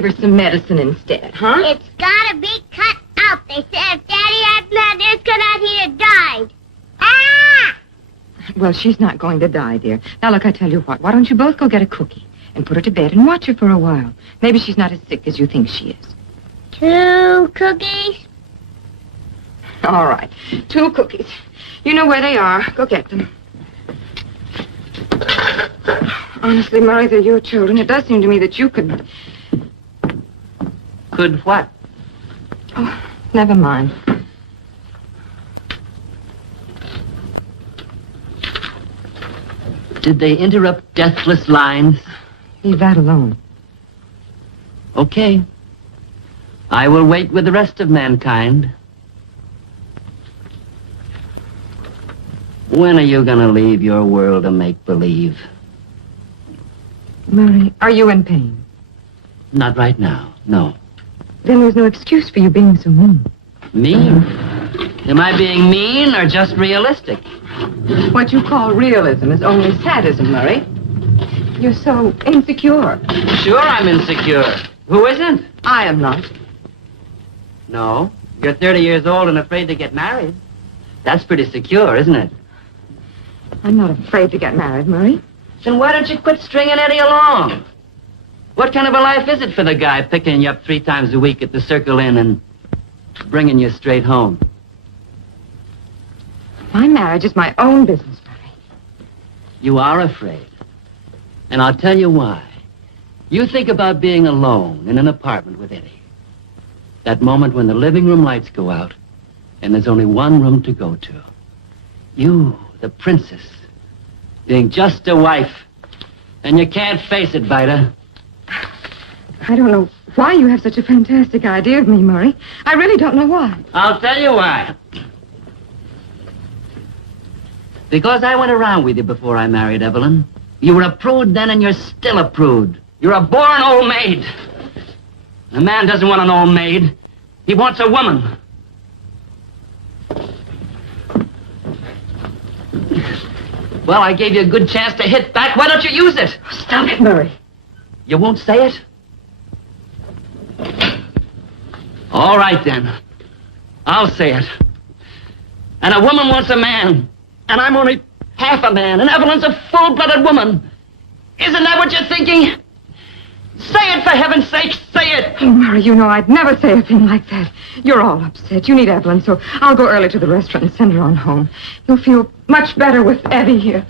give her some medicine instead, huh? It's gotta be cut out. They said if Daddy hadn't had this cut out, he'd have died. Ah! Well, she's not going to die, dear. Now, look, I tell you what. Why don't you both go get a cookie and put her to bed and watch her for a while? Maybe she's not as sick as you think she is. 2 cookies? All right. 2 cookies. You know where they are. Go get them. Honestly, Murray, they're your children. It does seem to me that you could... Could what? Oh, never mind. Did they interrupt deathless lines? Leave that alone. Okay. I will wait with the rest of mankind. When are you gonna leave your world of make-believe? Murray, are you in pain? Not right now, no. Then there's no excuse for you being so mean. Mean? Am I being mean or just realistic? What you call realism is only sadism, Murray. You're so insecure. Sure I'm insecure. Who isn't? I am not. No. You're 30 years old and afraid to get married. That's pretty secure, isn't it? I'm not afraid to get married, Murray. Then why don't you quit stringing Eddie along? What kind of a life is it for the guy picking you up 3 times a week at the Circle Inn and bringing you straight home? My marriage is my own business, Murray. You are afraid. And I'll tell you why. You think about being alone in an apartment with Eddie. That moment when the living room lights go out and there's only one room to go to. You, the princess, being just a wife. And you can't face it, Vida. I don't know why you have such a fantastic idea of me, Murray. I really don't know why. I'll tell you why. Because I went around with you before I married Evelyn. You were a prude then and you're still a prude. You're a born old maid. A man doesn't want an old maid. He wants a woman. Well, I gave you a good chance to hit back. Why don't you use it? Stop it, Murray. You won't say it? All right, then. I'll say it. And a woman wants a man. And I'm only half a man. And Evelyn's a full-blooded woman. Isn't that what you're thinking? Say it, for heaven's sake, say it! Oh, Murray, you know I'd never say a thing like that. You're all upset. You need Evelyn, so I'll go early to the restaurant and send her on home. You'll feel much better with Eddie here.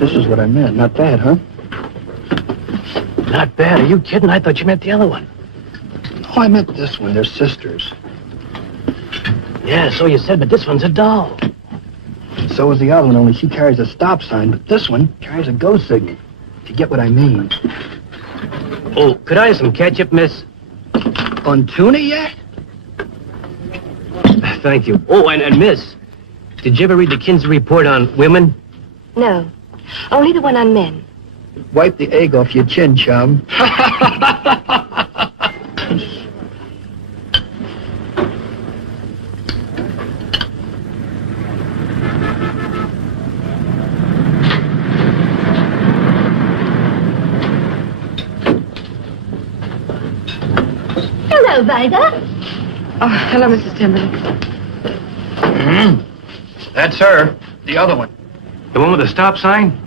This is what I meant. Not bad, huh? Not bad. Are you kidding? I thought you meant the other one. Oh, I meant this one. They're sisters. Yeah, so you said, but this one's a doll. So is the other one, only she carries a stop sign, but this one carries a go signal. If you get what I mean. Oh, could I have some ketchup, miss? On tuna yet? Thank you. Oh, and miss, did you ever read the Kinsey report on women? No, only the one on men. Wipe the egg off your chin, chum. Hello, Vida. Oh, hello, Mrs. Timberlake. Mm-hmm. That's her. The other one. The one with the stop sign?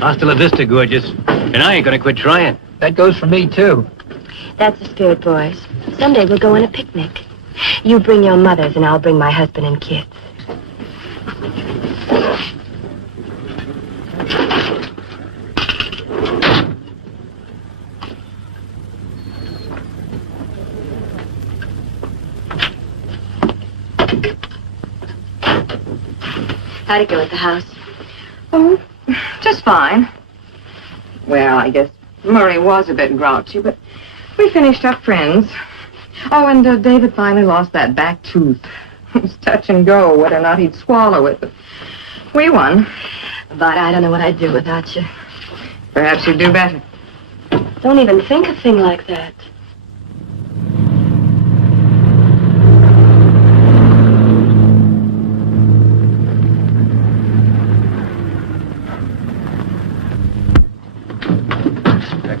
Hasta la vista, gorgeous. And I ain't gonna quit trying. That goes for me, too. That's the spirit, boys. Someday we'll go on a picnic. You bring your mothers and I'll bring my husband and kids. How'd it go at the house? Oh, just fine. Well, I guess Murray was a bit grouchy, but we finished up friends. Oh, and David finally lost that back tooth. It was touch and go whether or not he'd swallow it, but we won. But I don't know what I'd do without you. Perhaps you'd do better. Don't even think a thing like that.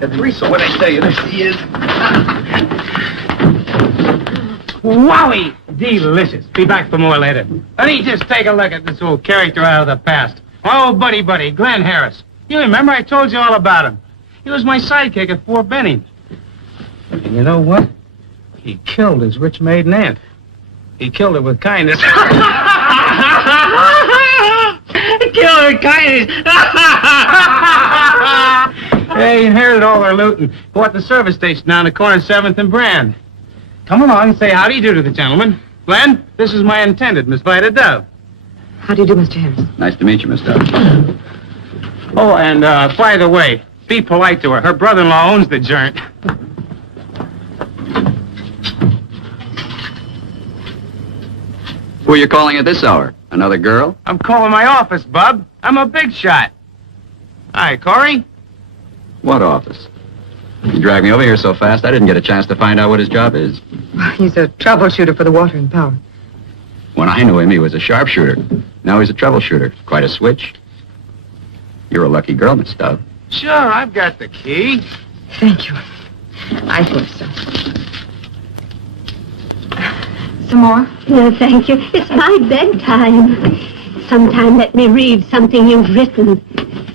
Teresa, what I tell you, there she is. Wowie! Delicious. Be back for more later. Let me just take a look at this old character out of the past. My old buddy, Glenn Harris. You remember I told you all about him. He was my sidekick at Fort Benning. And you know what? He killed his rich maiden aunt. He killed her with kindness. Killed her with kindness. Hey, he inherited all her loot and bought the service station down the corner of 7th and Brand. Come along and say how do you do to the gentleman. Glenn, this is my intended, Miss Vida Dove. How do you do, Mr. Harris? Nice to meet you, Miss Dove. Oh, and by the way, be polite to her. Her brother-in-law owns the joint. Who are you calling at this hour? Another girl? I'm calling my office, Bub. I'm a big shot. Hi, Corey. What office? You dragged me over here so fast, I didn't get a chance to find out what his job is. He's a troubleshooter for the water and power. When I knew him, he was a sharpshooter. Now he's a troubleshooter. Quite a switch. You're a lucky girl, Miss Dove. Sure, I've got the key. Thank you. I think so. Some more? No, thank you. It's my bedtime. Sometime let me read something you've written.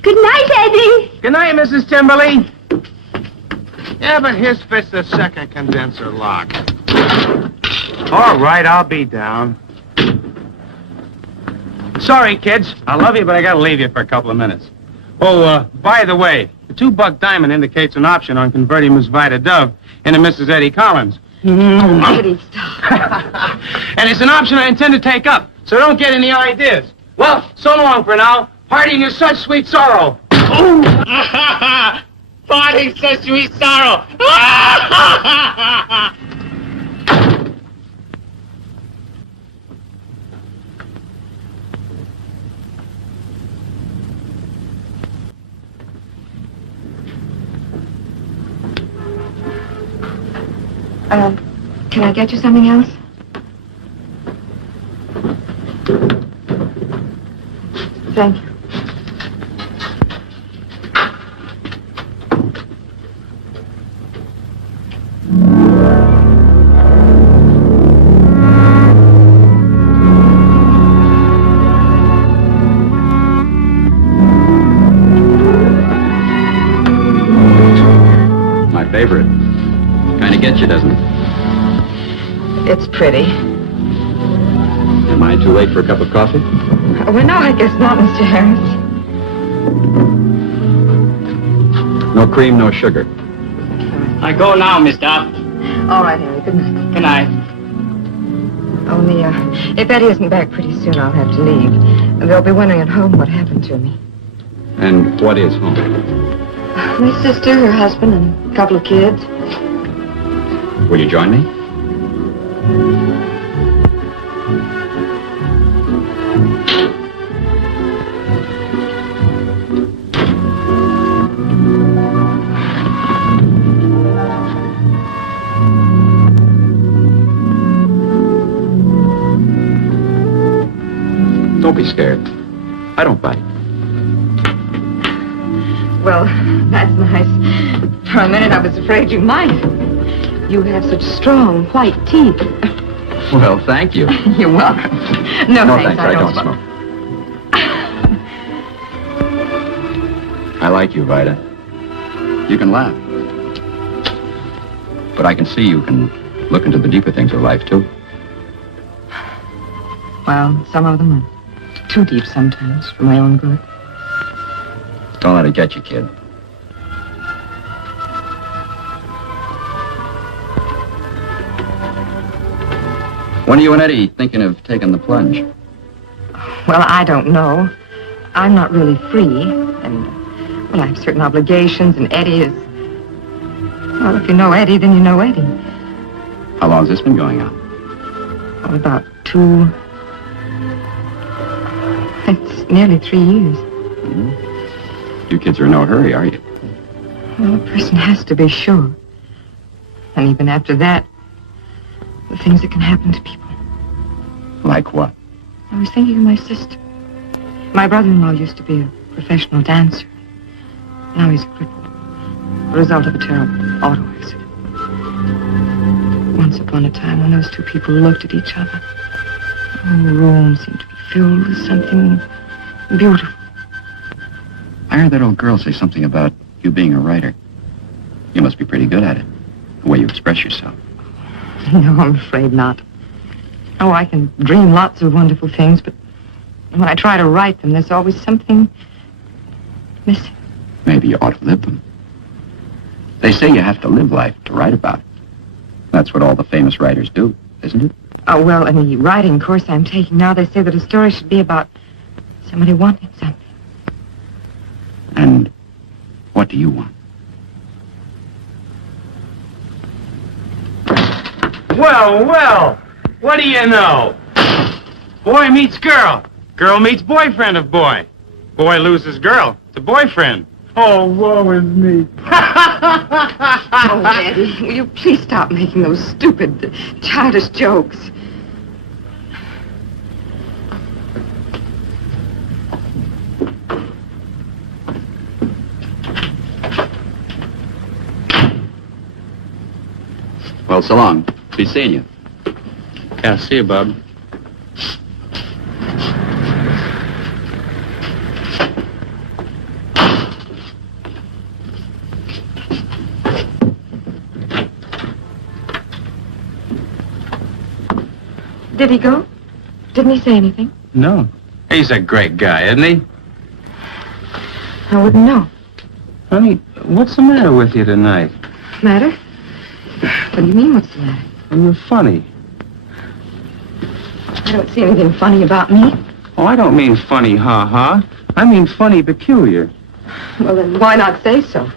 Good night, Eddie. Good night, Mrs. Timberley. Yeah, but his fits the second condenser lock. All right, I'll be down. Sorry, kids. I love you, but I gotta leave you for a couple of minutes. Oh, by the way, the $2 diamond indicates an option on converting Miss Vida Dove into Mrs. Eddie Collins. Eddie, stop. And it's an option I intend to take up, so don't get any ideas. Well, so long for now. Parting is such sweet sorrow. Parting such sweet sorrow. Can I get you something else? Thank you. My favorite. Kind of gets you, doesn't it? It's pretty. Am I too late for a cup of coffee? Well, no, I guess not, Mr. Harris. No cream, no sugar. I go now, Miss Dove. All right, Harry, good night. Good night. Only, if Eddie isn't back pretty soon, I'll have to leave. They'll be wondering at home what happened to me. And what is home? My sister, her husband, and a couple of kids. Will you join me? Don't be scared. I don't bite. Well, that's nice. For a minute, I was afraid you might. You have such strong, white teeth. Well, thank you. You're welcome. No, thanks, I don't smoke. I like you, Vida. You can laugh. But I can see you can look into the deeper things of life, too. Well, some of them are too deep sometimes for my own good. Don't let it get you, kid. When are you and Eddie thinking of taking the plunge? Well, I don't know. I'm not really free, and, well, I have certain obligations, and Eddie is... Well, if you know Eddie, then you know Eddie. How long's this been going on? Oh, about 2... It's nearly 3 years. You kids are in no hurry, are you? Well, a person has to be sure. And even after that, the things that can happen to people. Like what? I was thinking of my sister. My brother-in-law used to be a professional dancer. Now he's a cripple. The result of a terrible auto accident. Once upon a time, when those two people looked at each other, the whole room seemed to be filled with something beautiful. I heard that old girl say something about you being a writer. You must be pretty good at it, the way you express yourself. No, I'm afraid not. Oh, I can dream lots of wonderful things, but when I try to write them, there's always something missing. Maybe you ought to live them. They say you have to live life to write about it. That's what all the famous writers do, isn't it? Oh, well, in the writing course I'm taking now, they say that a story should be about somebody wanting something. And what do you want? Well, well, what do you know? Boy meets girl. Girl meets boyfriend of boy. Boy loses girl to boyfriend. Oh, woe is me. Oh, Eddie, will you please stop making those stupid, childish jokes? Well, so long. Be seeing you. Yeah, see you, Bob. Did he go? Didn't he say anything? No. He's a great guy, isn't he? I wouldn't know. Honey, what's the matter with you tonight? Matter? What do you mean, what's the matter? You're funny. I don't see anything funny about me. Oh, I don't mean funny, ha-ha. I mean funny peculiar. Well, then why not say so?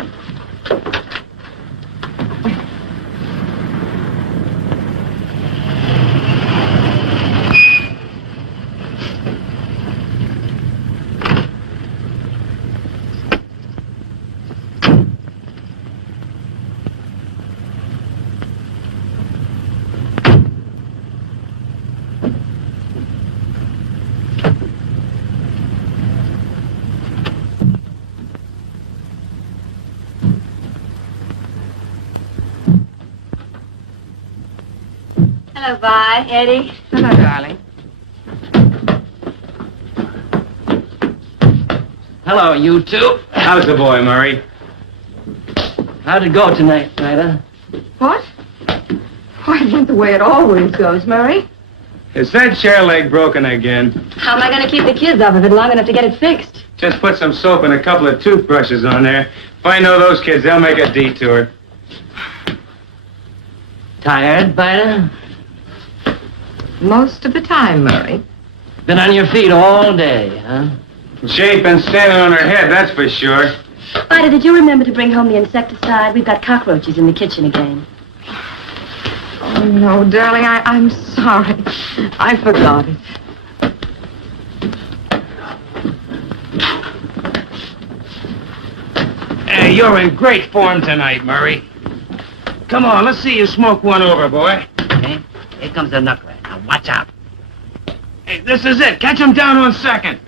Hello, Vi, Eddie. Hello, darling. Hello, you two. How's the boy, Murray? How'd it go tonight, Vida? What? Why, it went the way it always goes, Murray. Is that chair leg broken again? How am I going to keep the kids off of it long enough to get it fixed? Just put some soap and a couple of toothbrushes on there. If I know those kids, they'll make a detour. Tired, Vida? Most of the time, Murray. Been on your feet all day, huh? She ain't been standing on her head, that's for sure. Vida, did you remember to bring home the insecticide? We've got cockroaches in the kitchen again. Oh, no, darling, I'm sorry. I forgot it. Hey, you're in great form tonight, Murray. Come on, let's see you smoke one over, boy. Okay. Here comes the knucklehead. Now, watch out. Hey, this is it. Catch him down on second.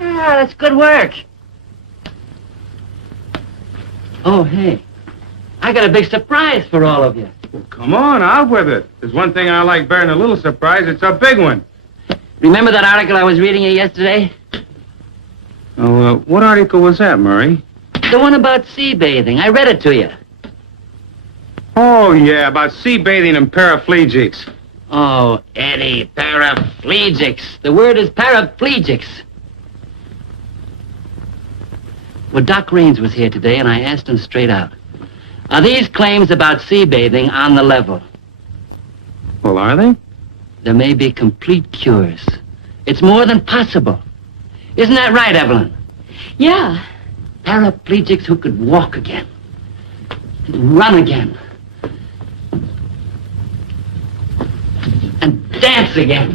Yeah, that's good work. Oh, hey. I got a big surprise for all of you. Well, come on, out with it. There's one thing I like better than a little surprise. It's a big one. Remember that article I was reading you yesterday? Oh, what article was that, Murray? The one about sea bathing. I read it to you. Oh, yeah, about sea bathing and paraplegics. Oh, Eddie, paraplegics. The word is paraplegics. Well, Doc Raines was here today, and I asked him straight out. Are these claims about sea bathing on the level? Well, are they? There may be complete cures. It's more than possible. Isn't that right, Evelyn? Yeah. Paraplegics who could walk again, run again, and dance again.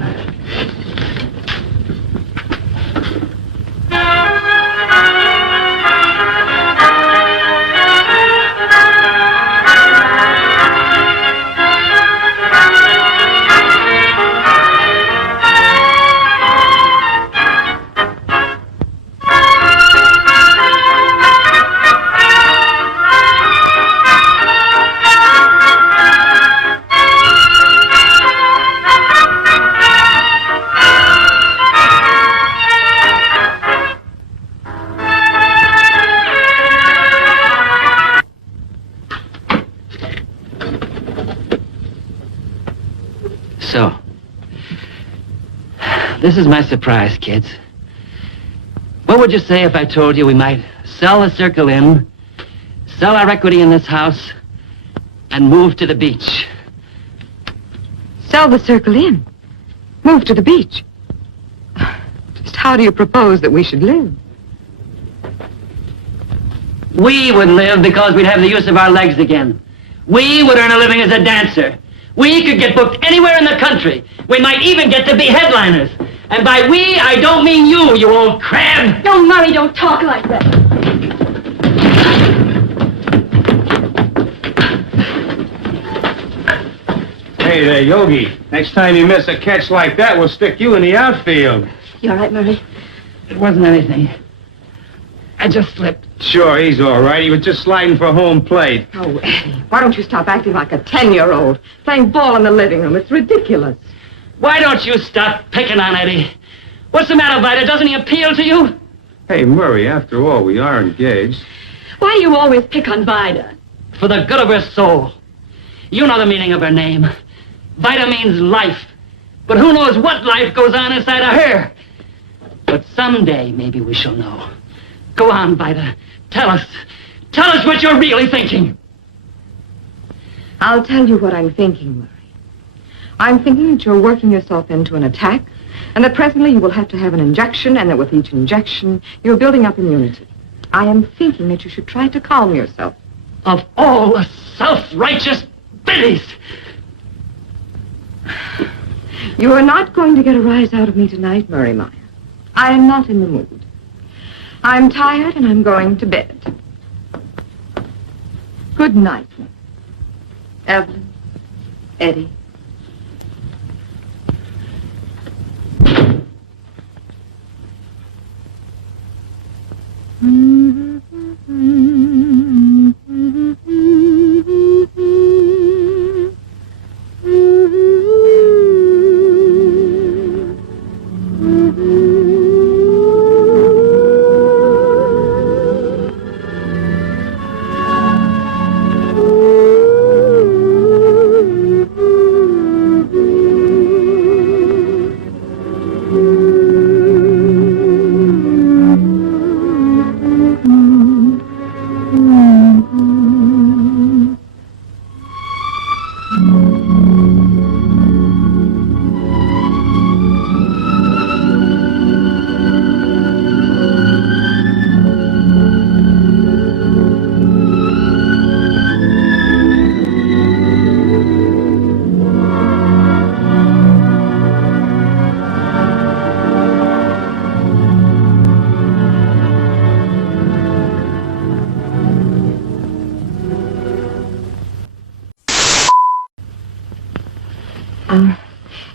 So, this is my surprise, kids. What would you say if I told you we might sell the Circle Inn, sell our equity in this house, and move to the beach? Sell the Circle Inn. Move to the beach. Just how do you propose that we should live? We would live because we'd have the use of our legs again. We would earn a living as a dancer. We could get booked anywhere in the country. We might even get to be headliners. And by we, I don't mean you old crab. No, Murray, don't talk like that. Hey there, Yogi. Next time you miss a catch like that, we'll stick you in the outfield. You all right, Murray? It wasn't anything. I just slipped. Sure, he's all right. He was just sliding for home plate. Oh, Eddie, why don't you stop acting like a 10-year-old? Playing ball in the living room. It's ridiculous. Why don't you stop picking on Eddie? What's the matter, Vida? Doesn't he appeal to you? Hey, Murray, after all, we are engaged. Why do you always pick on Vida? For the good of her soul. You know the meaning of her name. Vida means life. But who knows what life goes on inside of her? But someday, maybe we shall know. Go on, Vida. Tell us. Tell us what you're really thinking. I'll tell you what I'm thinking, Murray. I'm thinking that you're working yourself into an attack, and that presently you will have to have an injection, and that with each injection, you're building up immunity. I am thinking that you should try to calm yourself. Of all the self-righteous biddies! You are not going to get a rise out of me tonight, Murray Meyer. I am not in the mood. I'm tired, and I'm going to bed. Good night, Murray. Evelyn, Eddie.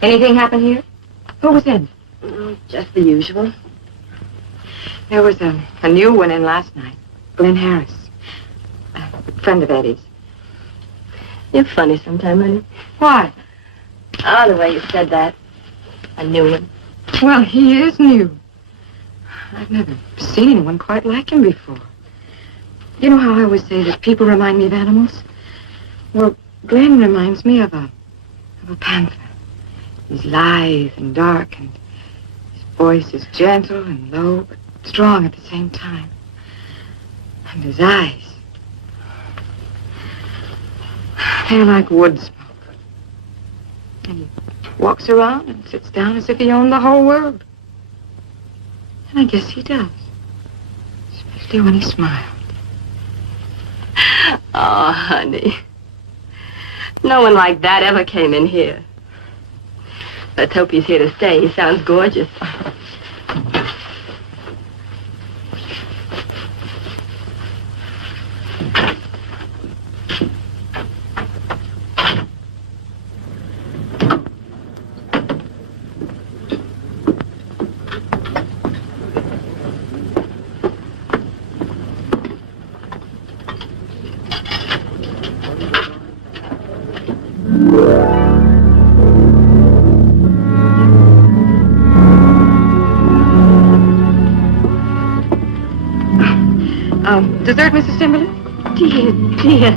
Anything happen here? Who was in? Oh, just the usual. There was a new one in last night. Glenn Harris. A friend of Eddie's. You're funny sometime, honey. Why? Oh, the way you said that. A new one. Well, he is new. I've never seen anyone quite like him before. You know how I always say that people remind me of animals? Well, Glenn reminds me of a panther. He's lithe and dark, and his voice is gentle and low, but strong at the same time. And his eyes, they're like wood smoke. And he walks around and sits down as if he owned the whole world. And I guess he does, especially when he smiles. Oh, honey. No one like that ever came in here. Let's hope he's here to stay. He sounds gorgeous. Dessert, Mrs. Timberlake? Dear, dear.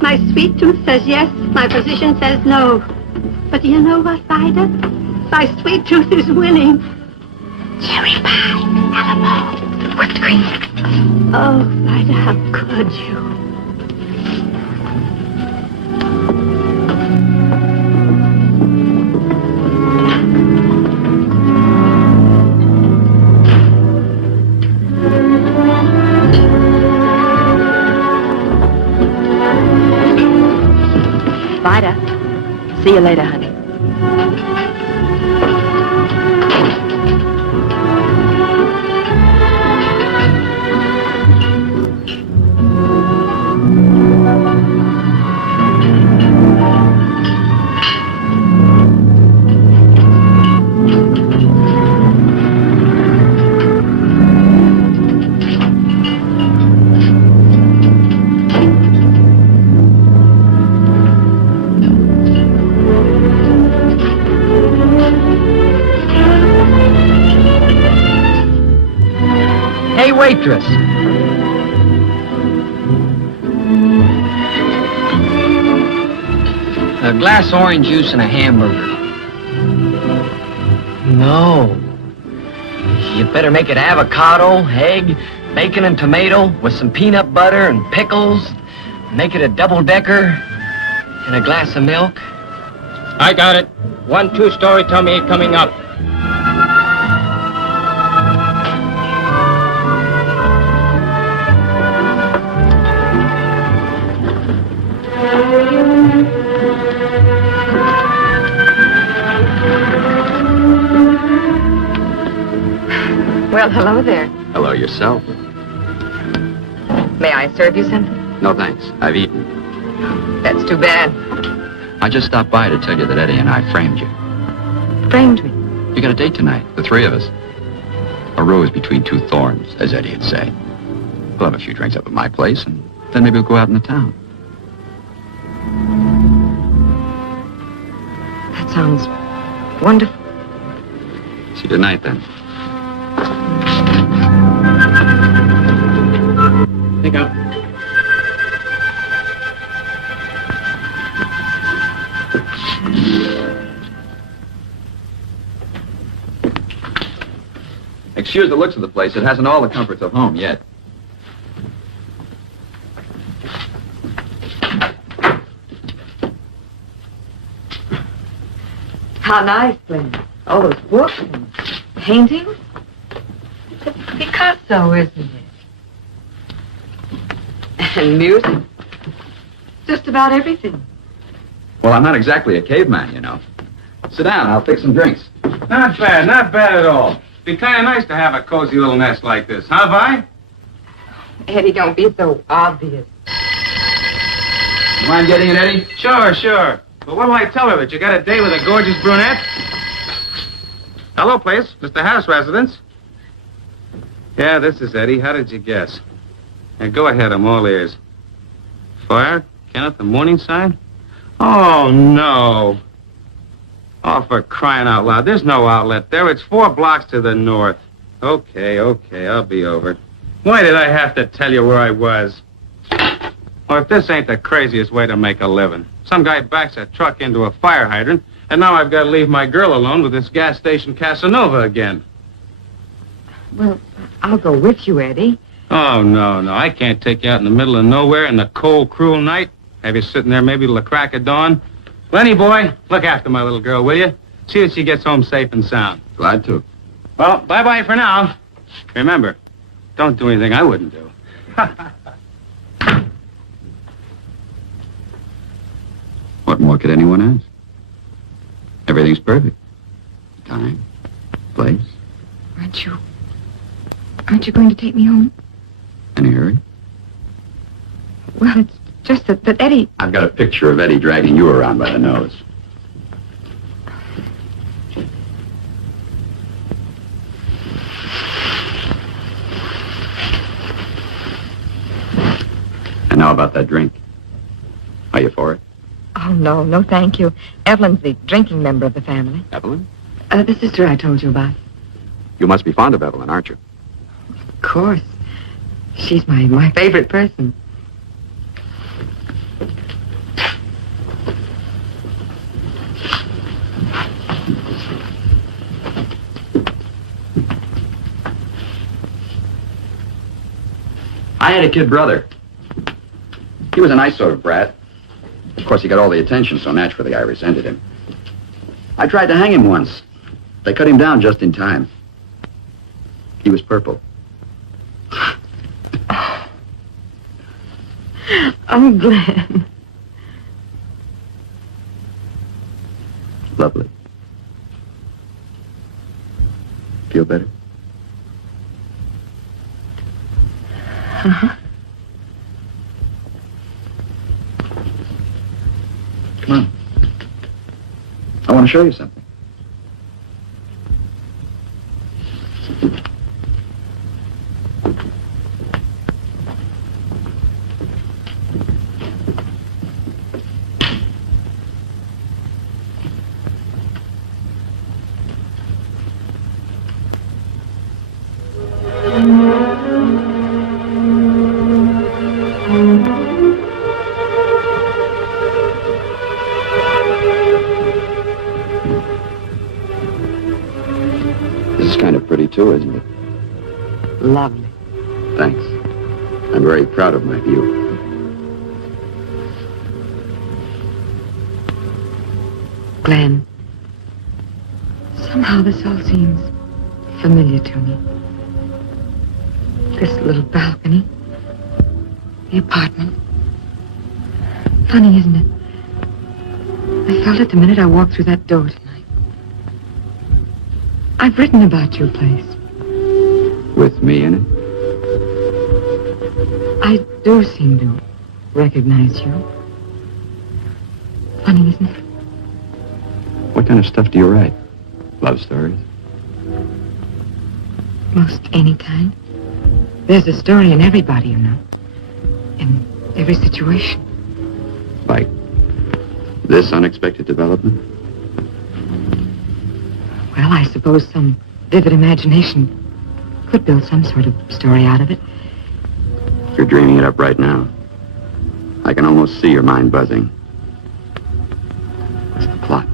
My sweet tooth says yes. My physician says no. But you know what, Vida? My sweet tooth is winning. Cherry pie, amiable, whipped cream. Oh, Vida, how could you? Vida, see you later, honey. Hey, waitress. A glass orange juice and a hamburger. No. You better make it avocado, egg, bacon and tomato with some peanut butter and pickles. Make it a double-decker and a glass of milk. I got it. 1 2-story tummy coming up. Well, hello there. Hello yourself. May I serve you something? No, thanks. I've eaten. That's too bad. I just stopped by to tell you that Eddie and I framed you. Framed me. You got a date tonight, the three of us. A rose between two thorns, as Eddie would say. We'll have a few drinks up at my place, and then maybe we'll go out in the town. That sounds wonderful. See you tonight, then. Pick up. Excuse the looks of the place. It hasn't all the comforts of home yet. How nice, Glenn. All those books and paintings. It's Picasso, isn't it? And music. Just about everything. Well, I'm not exactly a caveman, you know. Sit down. I'll fix some drinks. Not bad at all. Be kind of nice to have a cozy little nest like this, huh, Vi? Eddie, don't be so obvious. You mind getting it, Eddie? Sure. But what'll I tell her, that you got a date with a gorgeous brunette? Hello, place. Mr. House residence. Yeah, this is Eddie. How did you guess? Yeah, go ahead. I'm all ears. Fire? Kenneth, the morning sign? Oh, no. Oh, for crying out loud. There's no outlet there. It's 4 blocks to the north. Okay. I'll be over. Why did I have to tell you where I was? Or if this ain't the craziest way to make a living. Some guy backs a truck into a fire hydrant, and now I've got to leave my girl alone with this gas station Casanova again. Well, I'll go with you, Eddie. Oh, no. I can't take you out in the middle of nowhere in the cold, cruel night. Have you sitting there maybe till the crack of dawn? Lenny boy, look after my little girl, will you? See that she gets home safe and sound. Glad to. Well, bye-bye for now. Remember, don't do anything I wouldn't do. What more could anyone ask? Everything's perfect. Time, place. Aren't you going to take me home? Any hurry? Well, it's just that Eddie... I've got a picture of Eddie dragging you around by the nose. And now about that drink. Are you for it? Oh, no, thank you. Evelyn's the drinking member of the family. Evelyn? The sister I told you about. You must be fond of Evelyn, aren't you? Of course. She's my favorite person. I had a kid brother. He was a nice sort of brat. Of course, he got all the attention, so naturally I resented him. I tried to hang him once. They cut him down just in time. He was purple. I'm glad. Lovely. Feel better? Uh-huh. Come on. I want to show you something. Too, isn't it? Lovely. Thanks. I'm very proud of my view. Glenn, somehow this all seems familiar to me. This little balcony, the apartment. Funny, isn't it? I felt it the minute I walked through that door tonight. I've written about your place. With me in it? I do seem to recognize you. Funny, isn't it? What kind of stuff do you write? Love stories? Most any kind. There's a story in everybody, you know. In every situation. Like this unexpected development? Well, I suppose some vivid imagination could build some sort of story out of it. You're dreaming it up right now. I can almost see your mind buzzing. What's the plot?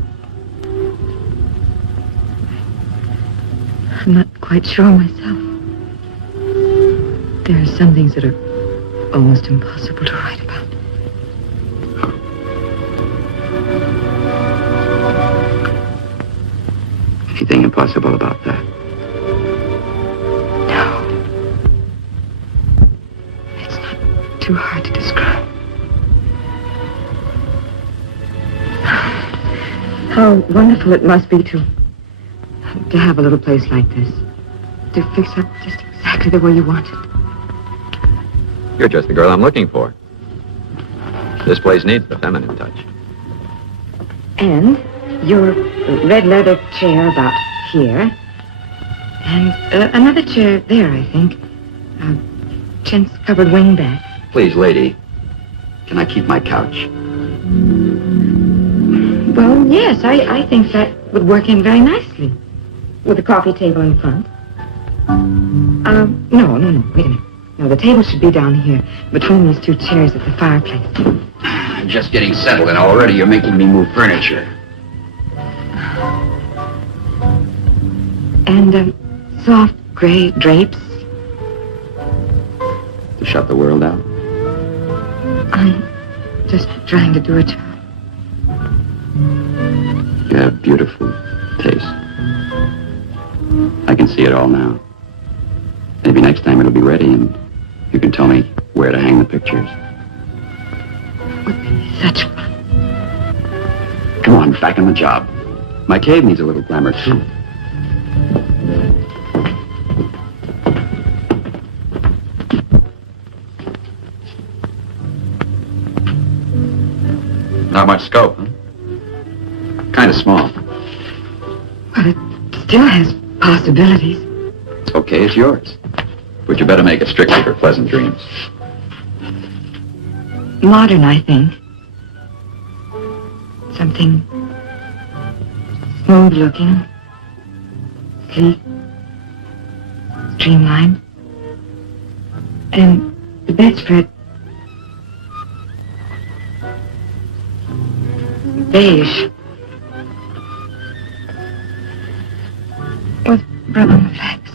I'm not quite sure myself. There are some things that are almost impossible to write about. Anything impossible about that? No. It's not too hard to describe. How wonderful it must be to have a little place like this. To fix up just exactly the way you want it. You're just the girl I'm looking for. This place needs the feminine touch. And your red leather chair about here. And another chair there, I think. A chintz-covered wingback. Please, lady, can I keep my couch? Well, yes, I think that would work in very nicely. With a coffee table in front. No, wait a minute. No, the table should be down here, between these two chairs at the fireplace. I'm just getting settled, and already you're making me move furniture. And, soft gray drapes. To shut the world out? I'm just trying to do a job. You have beautiful taste. I can see it all now. Maybe next time it'll be ready and you can tell me where to hang the pictures. It would be such fun. Come on, back on the job. My cave needs a little glamour, too. Not much scope, huh? Kind of small. Well, it still has possibilities. It's okay, it's yours. But you better make it strictly for pleasant dreams. Modern, I think. Something smooth-looking, sleek, streamlined. And the bedspread, beige, with brown flecks.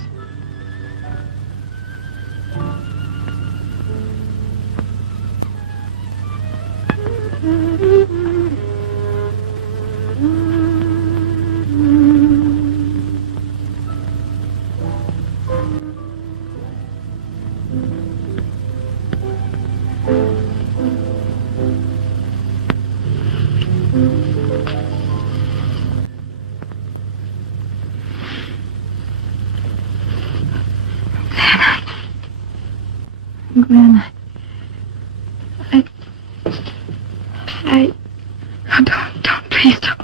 Oh, don't, please don't.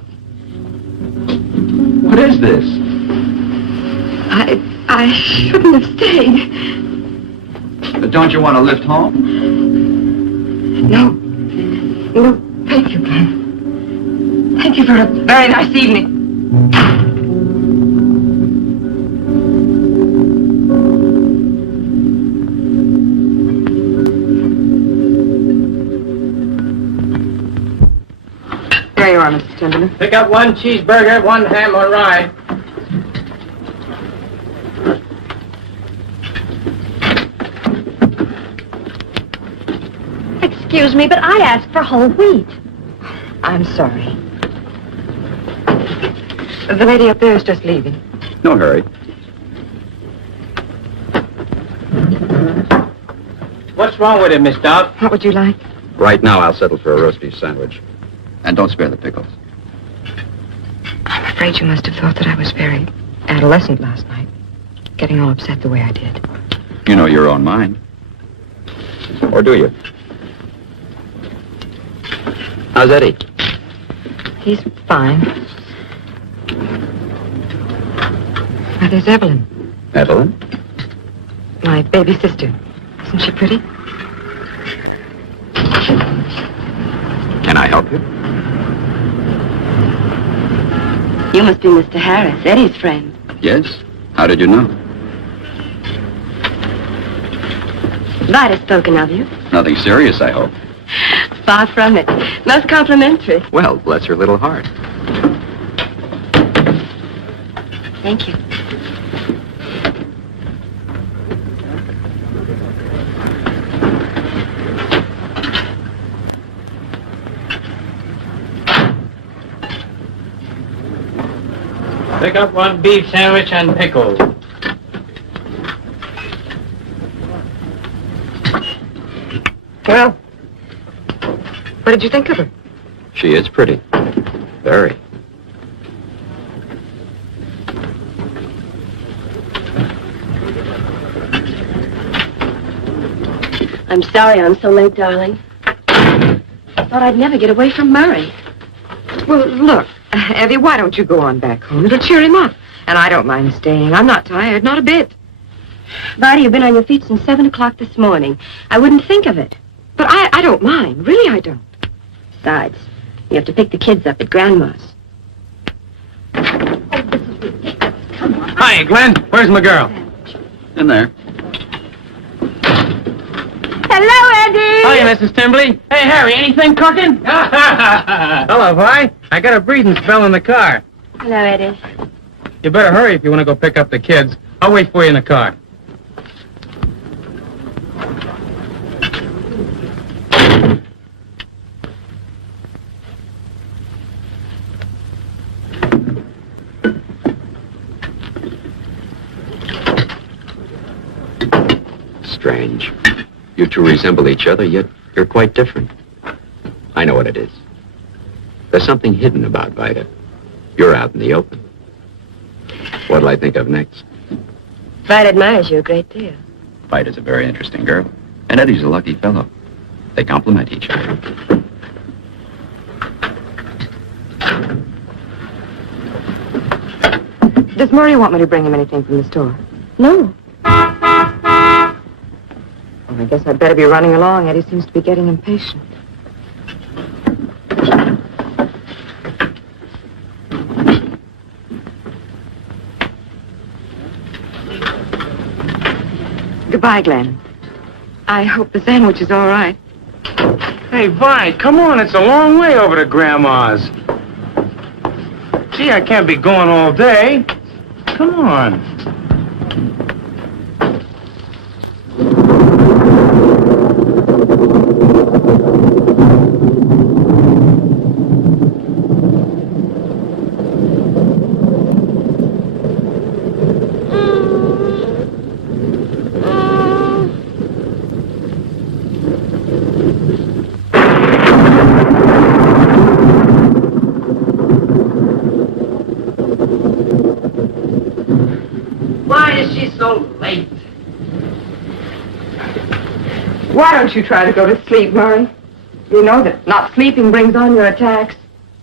What is this? I shouldn't have stayed. But don't you want to lift home? No, thank you, Glenn. Thank you for a very nice evening. There you are, Mr. Timberland. Pick up 1 cheeseburger, 1 ham or rye. Excuse me, but I asked for whole wheat. I'm sorry. The lady up there is just leaving. No hurry. What's wrong with it, Miss Dowd? What would you like? Right now, I'll settle for a roast beef sandwich. And don't spare the pickles. I'm afraid you must have thought that I was very adolescent last night, getting all upset the way I did. You know your own mind. Or do you? How's Eddie? He's fine. Now, there's Evelyn, Evelyn? my baby sister. Isn't she pretty? Can I help you? You must be Mr. Harris, Eddie's friend. Yes. How did you know? Vida's spoken of you. Nothing serious, I hope. Far from it. Most complimentary. Well, bless her little heart. Thank you. Pick up 1 beef sandwich and pickles. Well, what did you think of her? She is pretty. Very. I'm sorry I'm so late, darling. I thought I'd never get away from Murray. Well, look, Evie, why don't you go on back home? It'll cheer him up. And I don't mind staying. I'm not tired, not a bit. Vida, you've been on your feet since 7 o'clock this morning. I wouldn't think of it. But I don't mind. Really, I don't. Besides, you have to pick the kids up at Grandma's. Hi, Glenn. Where's my girl? In there. Hello, Eddie. Hi, Mrs. Timberley. Hey, Harry, anything cooking? Hello, Vi. I got a breathing spell in the car. Hello, Eddie. You better hurry if you want to go pick up the kids. I'll wait for you in the car. Strange. You two resemble each other, yet you're quite different. I know what it is. There's something hidden about Vida. You're out in the open. What'll I think of next? Vida admires you a great deal. Vida's a very interesting girl. And Eddie's a lucky fellow. They complement each other. Does Murray want me to bring him anything from the store? No. Well, I guess I'd better be running along. Eddie seems to be getting impatient. Goodbye, Glenn. I hope the sandwich is all right. Hey, Vi, come on. It's a long way over to Grandma's. Gee, I can't be going all day. Come on. Why is she so late? Why don't you try to go to sleep, Murray? You know that not sleeping brings on your attacks.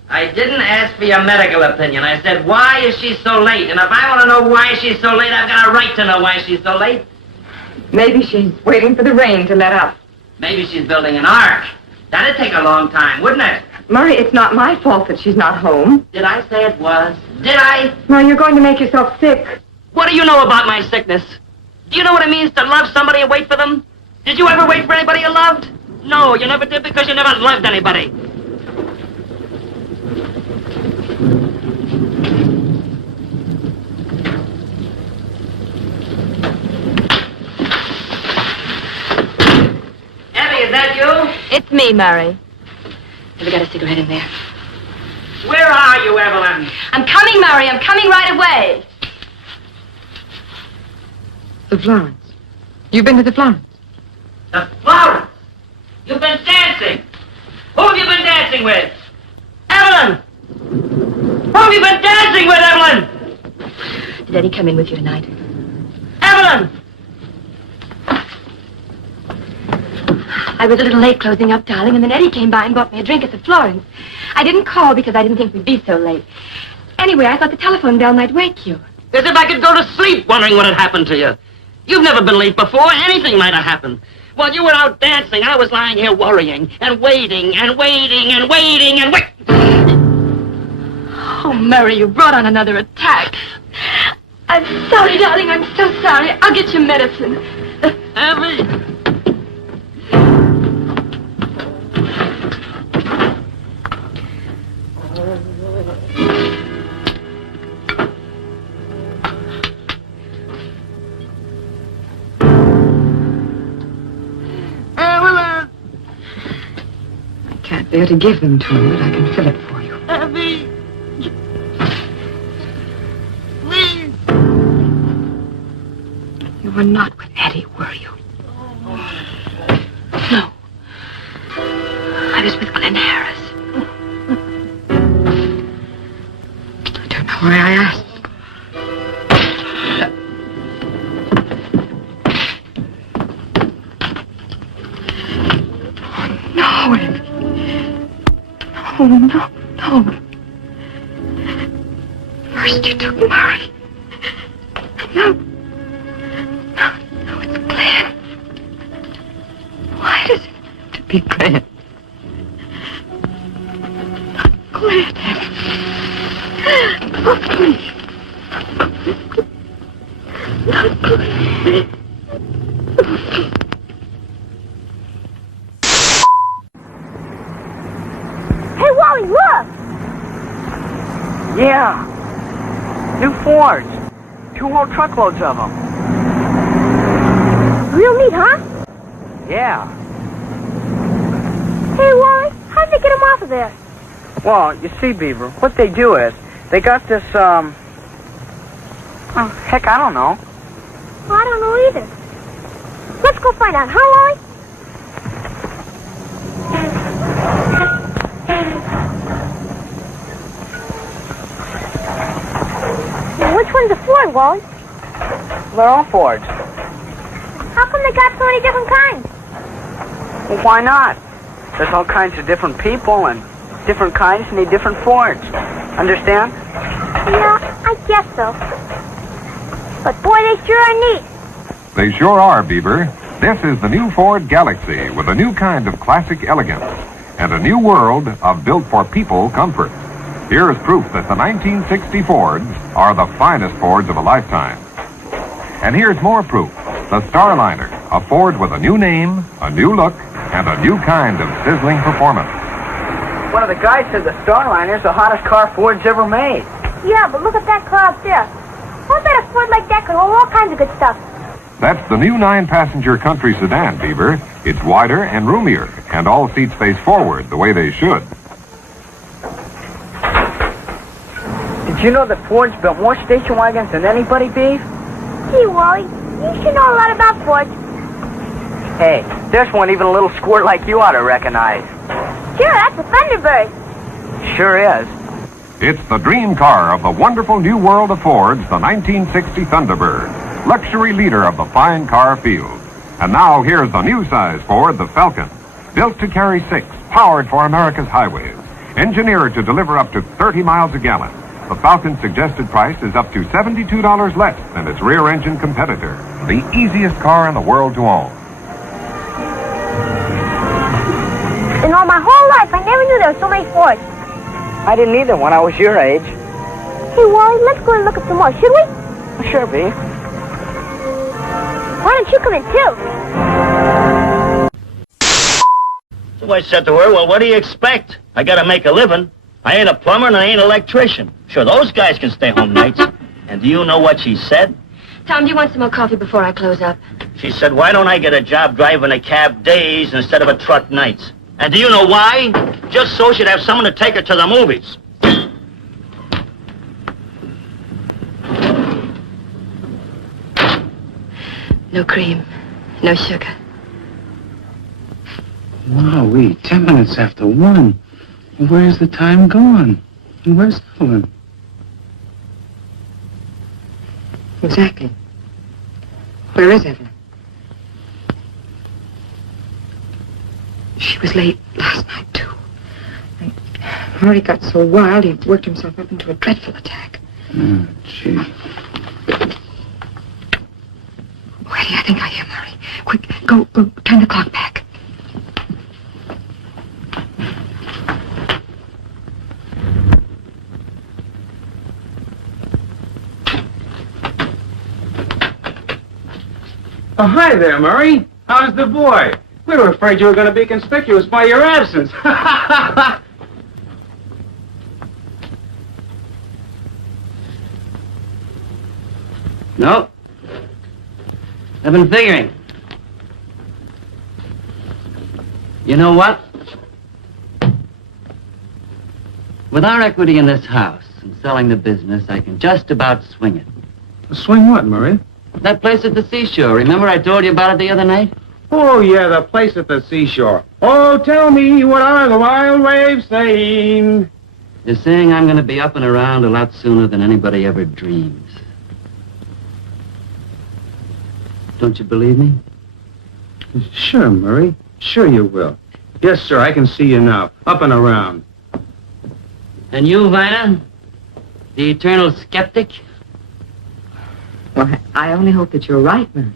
I didn't ask for your medical opinion. I said, why is she so late? And if I want to know why she's so late, I've got a right to know why she's so late. Maybe she's waiting for the rain to let up. Maybe she's building an ark. That'd take a long time, wouldn't it? Murray, it's not my fault that she's not home. Did I say it was? Did I? Murray, you're going to make yourself sick. What do you know about my sickness? Do you know what it means to love somebody and wait for them? Did you ever wait for anybody you loved? No, you never did because you never loved anybody. Abby, is that you? It's me, Murray. Have you got a cigarette in there? Where are you, Evelyn? I'm coming, Murray. I'm coming right away. The Florence. You've been to the Florence? The Florence? You've been dancing. Who have you been dancing with? Evelyn! Who have you been dancing with, Evelyn? Did Eddie come in with you tonight? Evelyn! I was a little late closing up, darling, and then Eddie came by and bought me a drink at the Florence. I didn't call because I didn't think we'd be so late. Anyway, I thought the telephone bell might wake you. As if I could go to sleep wondering what had happened to you. You've never been late before. Anything might have happened. While you were out dancing, I was lying here worrying and waiting and waiting and waiting and wait. Oh, Murray, you brought on another attack. I'm sorry, darling. I'm so sorry. I'll get you medicine. Abby! I can't bear to give them to you, but I can fill it for you. Abby! Please! You were not with Eddie, were you? No. I was with Glenn Harris. I don't know why I asked. No, Eddie. Oh, no, no. First you took Murray. No. No, it's Glenn. Why does it have to be Glenn? Not Glenn. Oh, please. Not Glenn. Hey, Wally, look! Yeah. New Fords. 2 whole truckloads of them. Real neat, huh? Yeah. Hey, Wally, how'd they get him off of there? Well, you see, Beaver, what they do is, they got this, oh, heck, I don't know. Well, I don't know either. Let's go find out, huh, Wally? Well, which one's a Ford, Wally? They're all Fords. How come they got so many different kinds? Well, why not? There's all kinds of different people and different kinds need different Fords. Understand? Yeah, I guess so. But boy, they sure are neat. They sure are, Beaver. This is the new Ford Galaxy with a new kind of classic elegance and a new world of built-for-people comfort. Here is proof that the 1960 Fords are the finest Fords of a lifetime. And here's more proof. The Starliner, a Ford with a new name, a new look, and a new kind of sizzling performance. One of the guys said the Starliner's the hottest car Ford's ever made. Yeah, but look at that car up there. I bet a Ford like that could hold all kinds of good stuff. That's the new 9-passenger country sedan, Beaver. It's wider and roomier, and all seats face forward the way they should. Did you know that Ford's built more station wagons than anybody, Beef? Gee, Wally, you should know a lot about Fords. Hey, there's one even a little squirt like you ought to recognize. Sure, that's a Thunderbird. Sure is. It's the dream car of the wonderful new world of Fords, the 1960 Thunderbird, luxury leader of the fine car field. And now here's the new size Ford, the Falcon, built to carry 6 powered for America's highways. Engineered to deliver up to 30 miles a gallon, the Falcon's suggested price is up to $72 less than its rear-engine competitor. The easiest car in the world to own. In all my whole life, I never knew there were so many Fords. I didn't either when I was your age. Hey, Wally, let's go and look at some more, should we? Sure, B. Why don't you come in, too? So I said to her, well, what do you expect? I gotta make a living. I ain't a plumber and I ain't an electrician. Sure, those guys can stay home nights. And do you know what she said? Tom, do you want some more coffee before I close up? She said, why don't I get a job driving a cab days instead of a truck nights? And do you know why? Just so she'd have someone to take her to the movies. No cream, no sugar. Wowee, 10 minutes after 1. Where's the time gone? And where's Evelyn? Exactly. Where is Evelyn? She was late last night, too. And Murray got so wild, he worked himself up into a dreadful attack. Oh, gee. Oh, Eddie, I think I hear Murray. Quick, go, turn the clock back. Oh, hi there, Murray. How's the boy? We were afraid you were going to be conspicuous by your absence. No. I've been figuring. You know what? With our equity in this house and selling the business, I can just about swing it. Swing what, Murray? That place at the seashore. Remember I told you about it the other night? Oh, yeah, the place at the seashore. Oh, tell me, what are the wild waves saying? They're saying I'm going to be up and around a lot sooner than anybody ever dreams. Don't you believe me? Sure, Murray. Sure you will. Yes, sir, I can see you now. Up and around. And you, Vida? The eternal skeptic? Well, I only hope that you're right, Murray.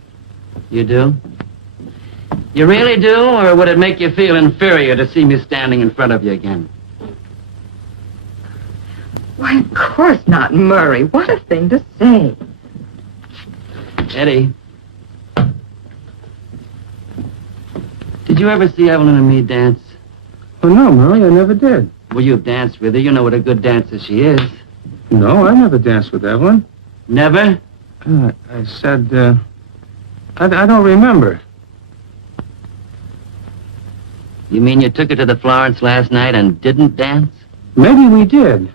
You do? You really do, or would it make you feel inferior to see me standing in front of you again? Why, of course not, Murray. What a thing to say. Eddie. Did you ever see Evelyn and me dance? Oh, no, Murray, I never did. Well, you've danced with her. You know what a good dancer she is. No, I never danced with Evelyn. Never? I said, I don't remember. You mean you took her to the Florence last night and didn't dance? Maybe we did.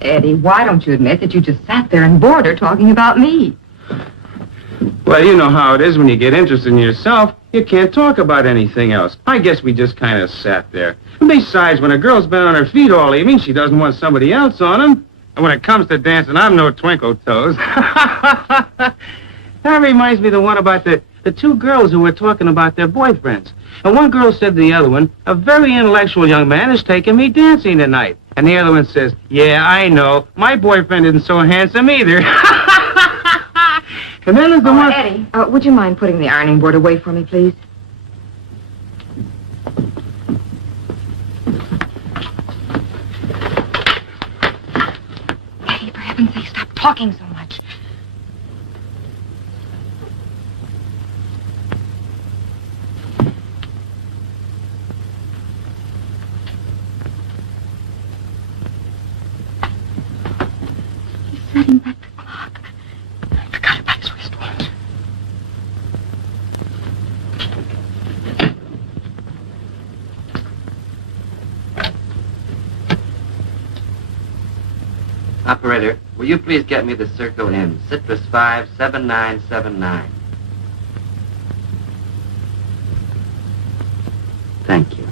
Eddie, why don't you admit that you just sat there and bored her talking about me? Well, you know how it is when you get interested in yourself. You can't talk about anything else. I guess we just kind of sat there. And besides, when a girl's been on her feet all evening, she doesn't want somebody else on them. And when it comes to dancing, I'm no twinkle toes. That reminds me of the one about the two girls who were talking about their boyfriends. And one girl said to the other one, a very intellectual young man is taking me dancing tonight. And the other one says, yeah, I know. My boyfriend isn't so handsome either. And then there's the one... Eddie, would you mind putting the ironing board away for me, please? Eddie, for heaven's sake, stop talking so much. He's setting back the clock. I forgot about his wristwatch. Operator, will you please get me the Circa in Citrus 57979? Thank you.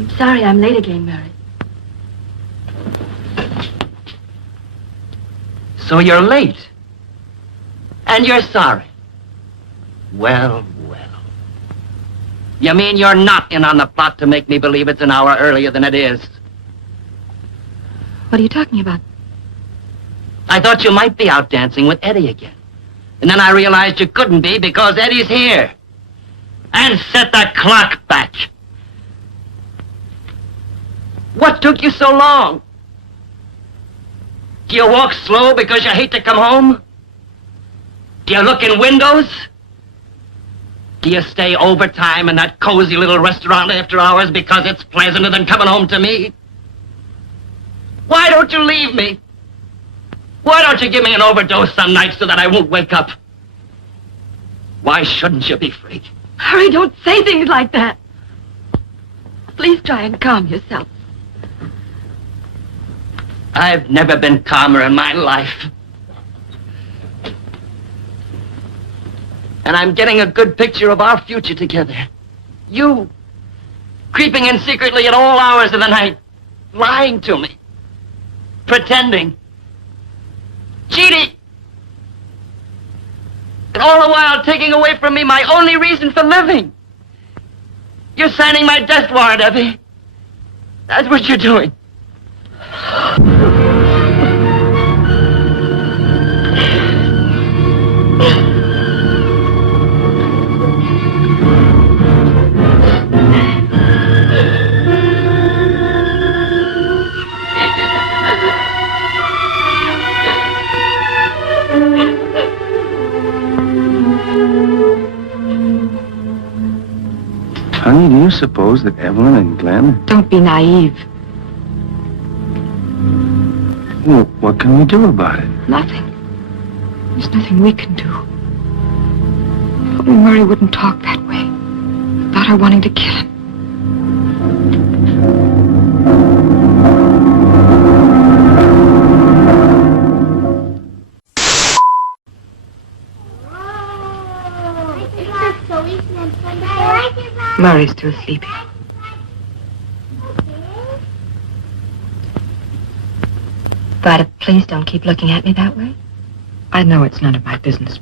I'm sorry I'm late again, Murray. So you're late. And you're sorry. Well, well. You mean you're not in on the plot to make me believe it's an hour earlier than it is? What are you talking about? I thought you might be out dancing with Eddie again. And then I realized you couldn't be because Eddie's here. And set the clock back. What took you so long? Do you walk slow because you hate to come home? Do you look in windows? Do you stay overtime in that cozy little restaurant after hours because it's pleasanter than coming home to me? Why don't you leave me? Why don't you give me an overdose some nights so that I won't wake up? Why shouldn't you be free? Hurry, don't say things like that. Please try and calm yourself. I've never been calmer in my life. And I'm getting a good picture of our future together. You, creeping in secretly at all hours of the night, lying to me, pretending, cheating, and all the while taking away from me my only reason for living. You're signing my death warrant, Effie. That's what you're doing. Honey, do you suppose that Evelyn and Glenn... Don't be naive. Well, what can we do about it? Nothing. There's nothing we can do. If only Murray wouldn't talk that way about her wanting to kill him. Murray's still sleeping. Vida, please don't keep looking at me that way. I know it's none of my business.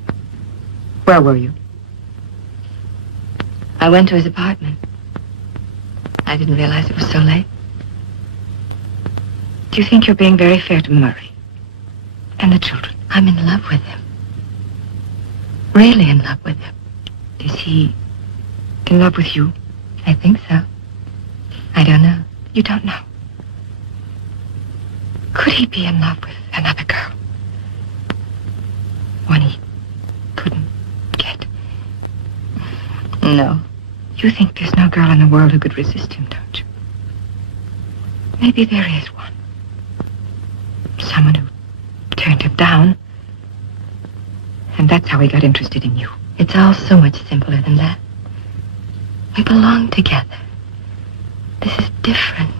Where were you? I went to his apartment. I didn't realize it was so late. Do you think you're being very fair to Murray? And the children? I'm in love with him. Really in love with him. Is he in love with you? I think so. I don't know. You don't know. Could he be in love with another girl? One he couldn't get? No. You think there's no girl in the world who could resist him, don't you? Maybe there is one. Someone who turned him down. And that's how he got interested in you. It's all so much simpler than that. We belong together. This is different.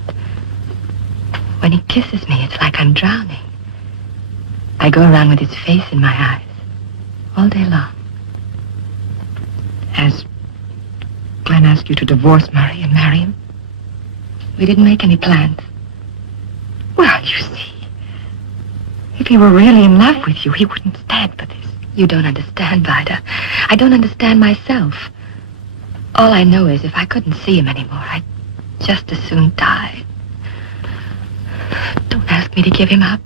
When he kisses me, it's like I'm drowning. I go around with his face in my eyes all day long. Has Glenn asked you to divorce Murray and marry him? We didn't make any plans. Well, you see, if he were really in love with you, he wouldn't stand for this. You don't understand, Vida. I don't understand myself. All I know is if I couldn't see him anymore, I'd just as soon die. Don't ask me to give him up.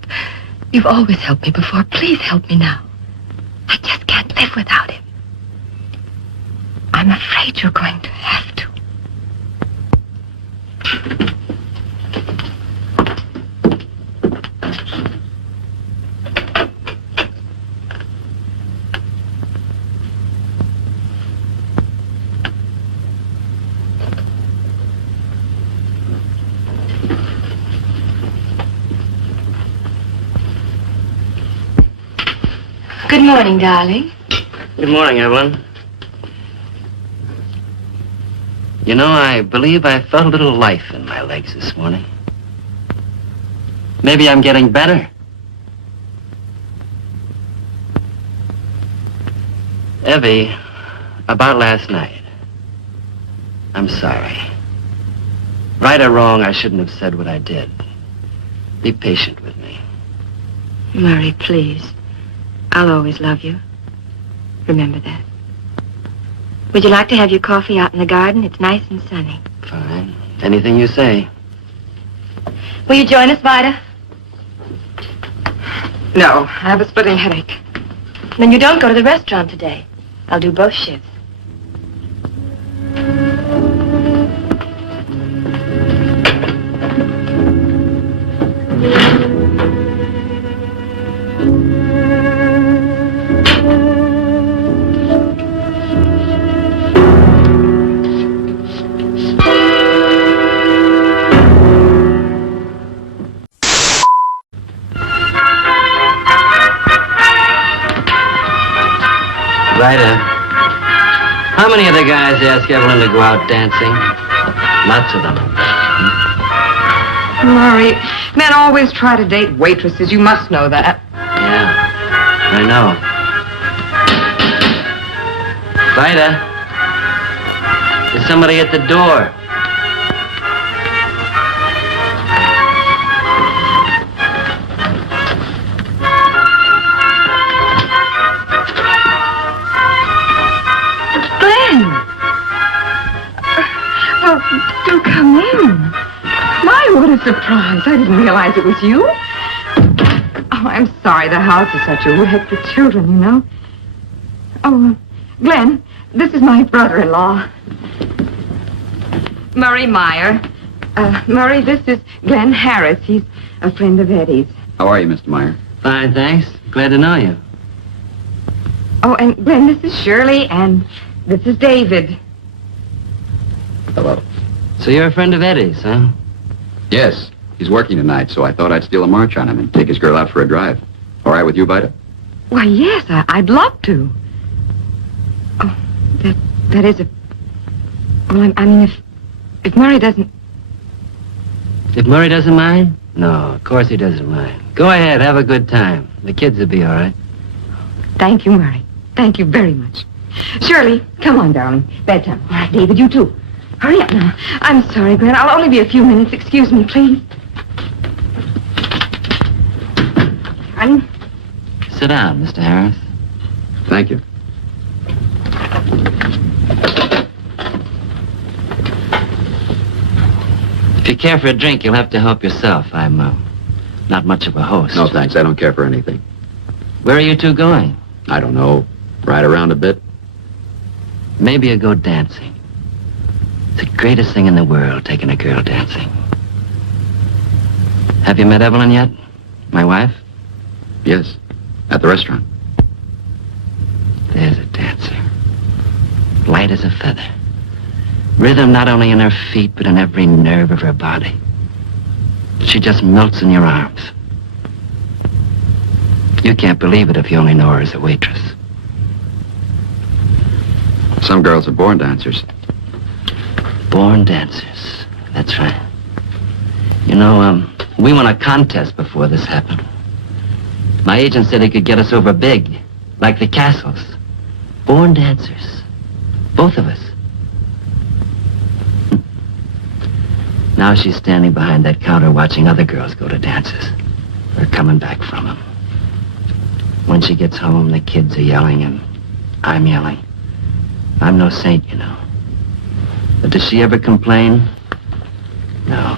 You've always helped me before. Please help me now. I just can't live without him. I'm afraid you're going to have to. Good morning, darling. Good morning, Evelyn. You know, I believe I felt a little life in my legs this morning. Maybe I'm getting better. Evie, about last night. I'm sorry. Right or wrong, I shouldn't have said what I did. Be patient with me. Murray, please. I'll always love you. Remember that. Would you like to have your coffee out in the garden? It's nice and sunny. Fine. Anything you say. Will you join us, Vida? No, I have a splitting headache. Then you don't go to the restaurant today. I'll do both shifts. Vida, how many of the guys ask Evelyn to go out dancing? Lots of them. Murray, men always try to date waitresses. You must know that. Yeah, I know. Vida, there's somebody at the door. Do come in. My, what a surprise. I didn't realize it was you. Oh, I'm sorry. The house is such a wreck for children, you know. Oh, Glenn, this is my brother-in-law. Murray Meyer. Murray, this is Glenn Harris. He's a friend of Eddie's. How are you, Mr. Meyer? Fine, thanks. Glad to know you. Oh, and Glenn, this is Shirley, and this is David. Hello. So you're a friend of Eddie's, huh? Yes. He's working tonight, so I thought I'd steal a march on him and take his girl out for a drive. All right with you, Vida? Why, yes, I'd love to. Oh, that is a... Well, I mean, if Murray doesn't... If Murray doesn't mind? No, of course he doesn't mind. Go ahead, have a good time. The kids will be all right. Thank you, Murray. Thank you very much. Shirley, come on, darling. Bedtime. All right, David, you too. Hurry up now. I'm sorry, Glenn. I'll only be a few minutes. Excuse me, please. Darling. Sit down, Mr. Harris. Thank you. If you care for a drink, you'll have to help yourself. I'm not much of a host. No, thanks. I don't care for anything. Where are you two going? I don't know. Ride around a bit? Maybe you go dancing. It's the greatest thing in the world, taking a girl dancing. Have you met Evelyn yet? My wife? Yes. At the restaurant. There's a dancer. Light as a feather. Rhythm not only in her feet, but in every nerve of her body. She just melts in your arms. You can't believe it if you only know her as a waitress. Some girls are born dancers. Born dancers. That's right. You know, we won a contest before this happened. My agent said he could get us over big, like the Castles. Born dancers. Both of us. Now she's standing behind that counter watching other girls go to dances. Or coming back from them. When she gets home, the kids are yelling and I'm yelling. I'm no saint, you know. But does she ever complain? No.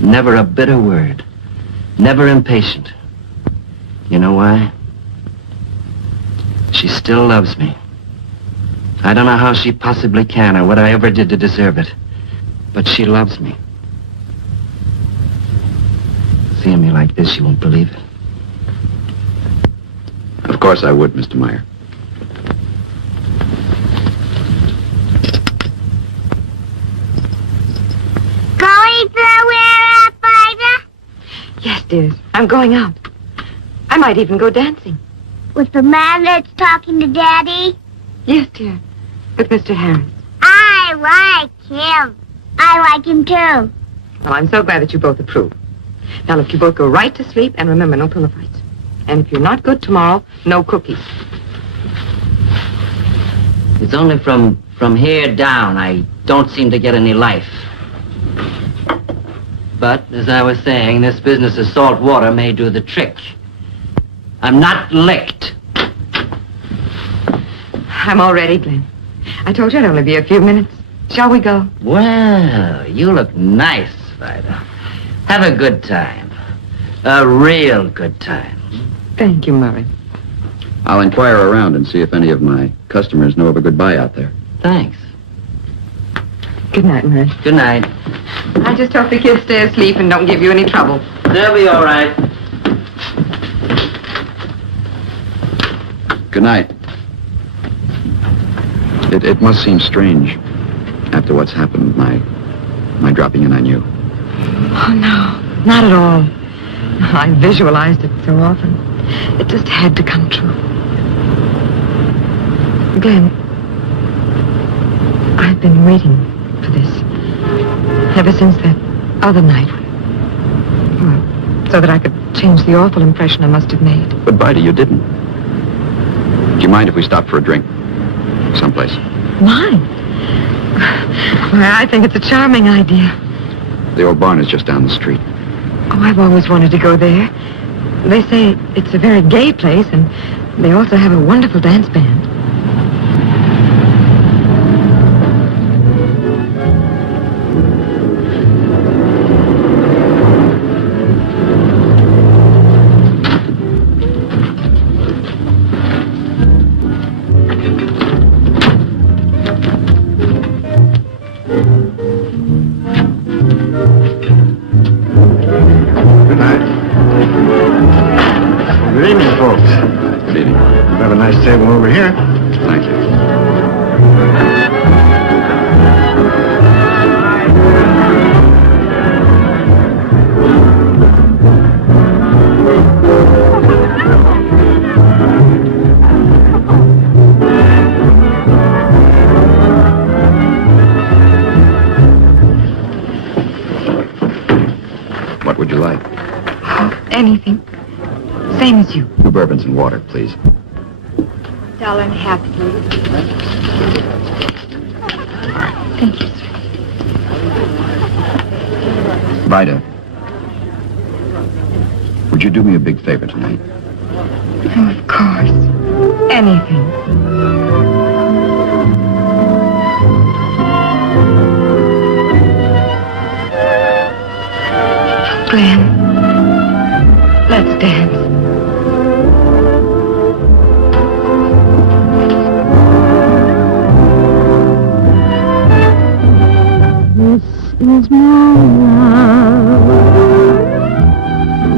Never a bitter word. Never impatient. You know why? She still loves me. I don't know how she possibly can or what I ever did to deserve it. But she loves me. Seeing me like this, she won't believe it. Of course I would, Mr. Meyer. Going somewhere, Vida? Yes, dear. I'm going out. I might even go dancing. With the man that's talking to Daddy? Yes, dear. With Mr. Harris. I like him. I like him too. Well, I'm so glad that you both approve. Now, look, you both go right to sleep, and remember, no pillow fights. And if you're not good tomorrow, no cookies. It's only from here down I don't seem to get any life. But, as I was saying, this business of salt water may do the trick. I'm not licked. I'm all ready, Glenn. I told you I'd only be a few minutes. Shall we go? Well, you look nice, Vida. Have a good time. A real good time. Thank you, Murray. I'll inquire around and see if any of my customers know of a goodbye out there. Thanks. Good night, Murray. Good night. I just hope the kids stay asleep and don't give you any trouble. They'll be all right. Good night. It must seem strange after what's happened, my dropping in on you. Oh, no, not at all. I visualized it so often. It just had to come true. Glenn, I've been waiting for this ever since that other night. Well, so that I could change the awful impression I must have made. But, Vida, you didn't. Do you mind if we stop for a drink? Someplace. Why? Why, I think it's a charming idea. The old barn is just down the street. Oh, I've always wanted to go there. They say it's a very gay place, and they also have a wonderful dance band. Table over here. Thank you. What would you like? Anything. Same as you. 2 bourbons and water, please. $1.50, please. Thank you, sir. Vida, would you do me a big favor tonight? Oh, of course. Anything. Glenn, let's dance. Is my love,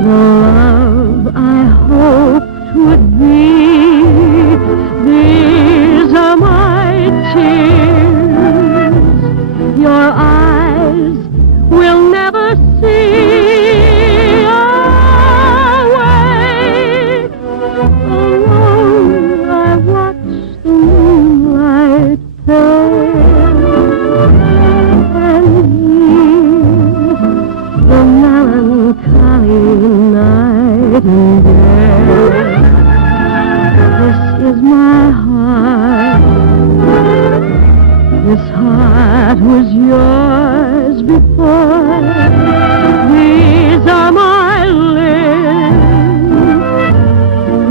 the love I hoped would be. These are my tears, your eyes will never see. Away, alone, I watch the moonlight fade. The melancholy nightingale. This is my heart. This heart was yours before. These are my lips,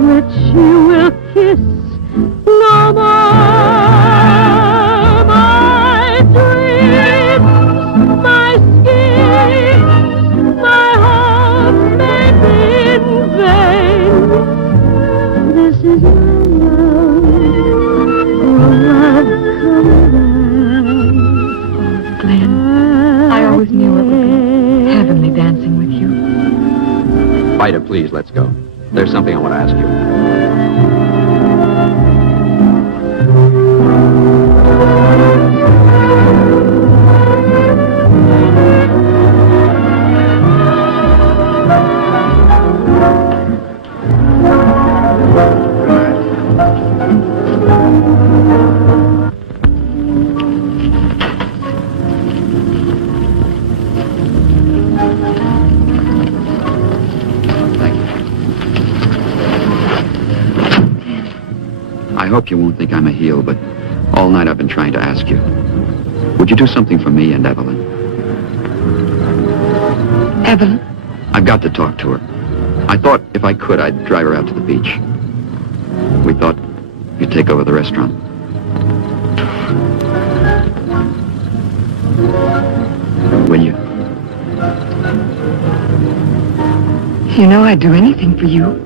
which you will kiss no more. My dreams, my schemes, my hopes may be in vain. This is my love, come back. Glenn, I always knew it would be heavenly dancing with you. Vida, please, let's go. There's something I want to ask you. I hope you won't think I'm a heel, but all night I've been trying to ask you. Would you do something for me and Evelyn? Evelyn? I've got to talk to her. I thought if I could, I'd drive her out to the beach. We thought you'd take over the restaurant. Will you? You know I'd do anything for you.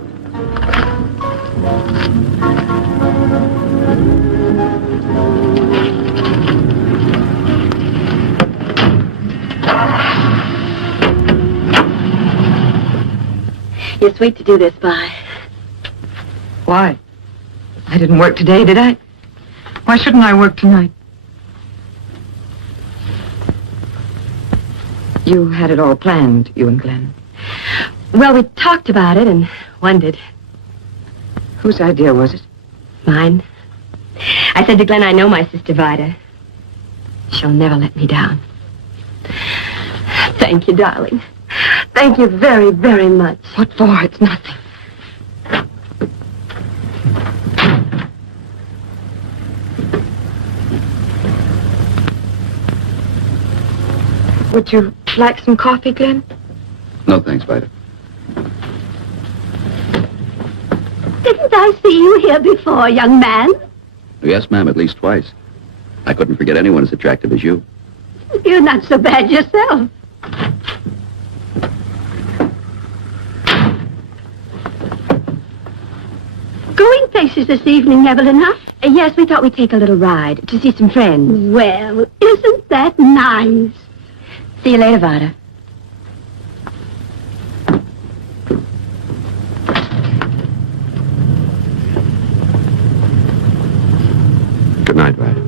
You're sweet to do this by. Why? I didn't work today, did I? Why shouldn't I work tonight? You had it all planned, you and Glenn. Well, we talked about it and wondered. Whose idea was it? Mine. I said to Glenn, I know my sister Vida. She'll never let me down. Thank you, darling. Thank you very, very much. What for? It's nothing. Would you like some coffee, Glenn? No, thanks, Vida. Didn't I see you here before, young man? Yes, ma'am, at least twice. I couldn't forget anyone as attractive as you. You're not so bad yourself. Going places this evening, Evelyn, huh? Yes, we thought we'd take a little ride to see some friends. Well, isn't that nice? See you later, Vida. Good night, Vida.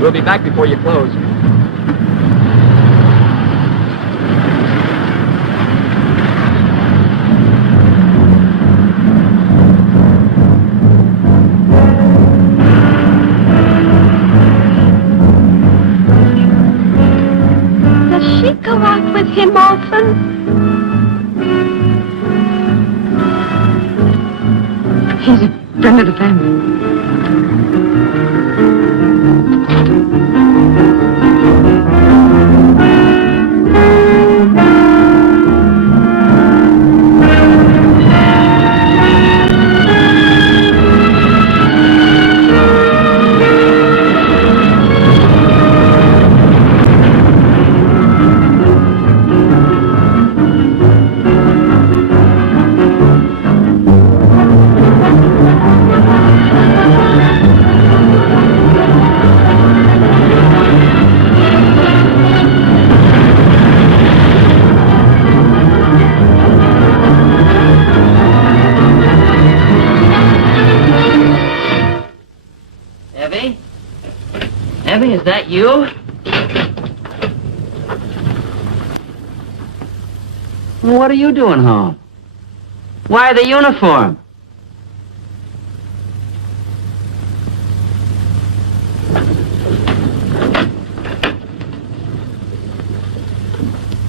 We'll be back before you close. Does she go out with him often? He's a friend of the family. Evie, is that you? What are you doing home? Why the uniform?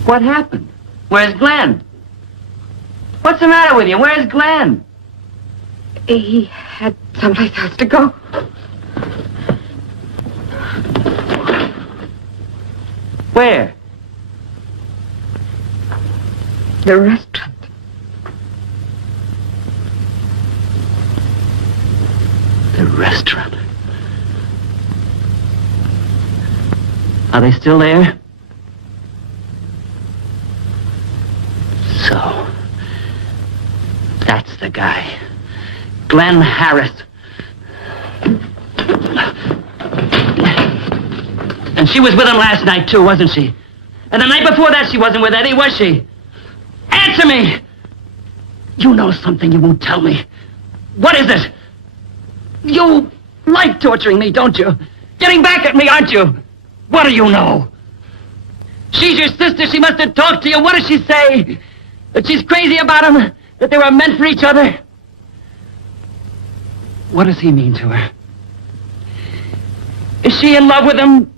What happened? Where's Glenn? What's the matter with you? Where's Glenn? He had someplace else to go. Where? The restaurant. The restaurant. Are they still there? So, that's the guy. Glenn Harris. And she was with him last night, too, wasn't she? And the night before that, she wasn't with Eddie, was she? Answer me! You know something you won't tell me. What is it? You like torturing me, don't you? Getting back at me, aren't you? What do you know? She's your sister. She must have talked to you. What does she say? That she's crazy about him? That they were meant for each other? What does he mean to her? Is she in love with him?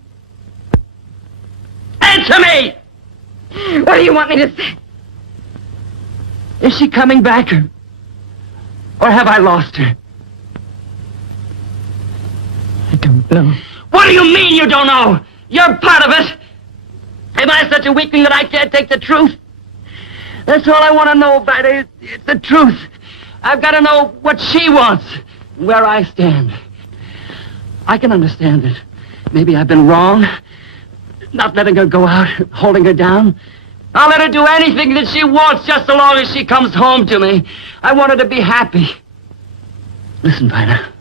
Answer me! What do you want me to say? Is she coming back? Or have I lost her? I don't know. What do you mean you don't know? You're part of it. Am I such a weakling that I can't take the truth? That's all I want to know, Vida. It's the truth. I've got to know what she wants, where I stand. I can understand it. Maybe I've been wrong, not letting her go out, holding her down. I'll let her do anything that she wants, just so long as she comes home to me. I want her to be happy. Listen, Vida.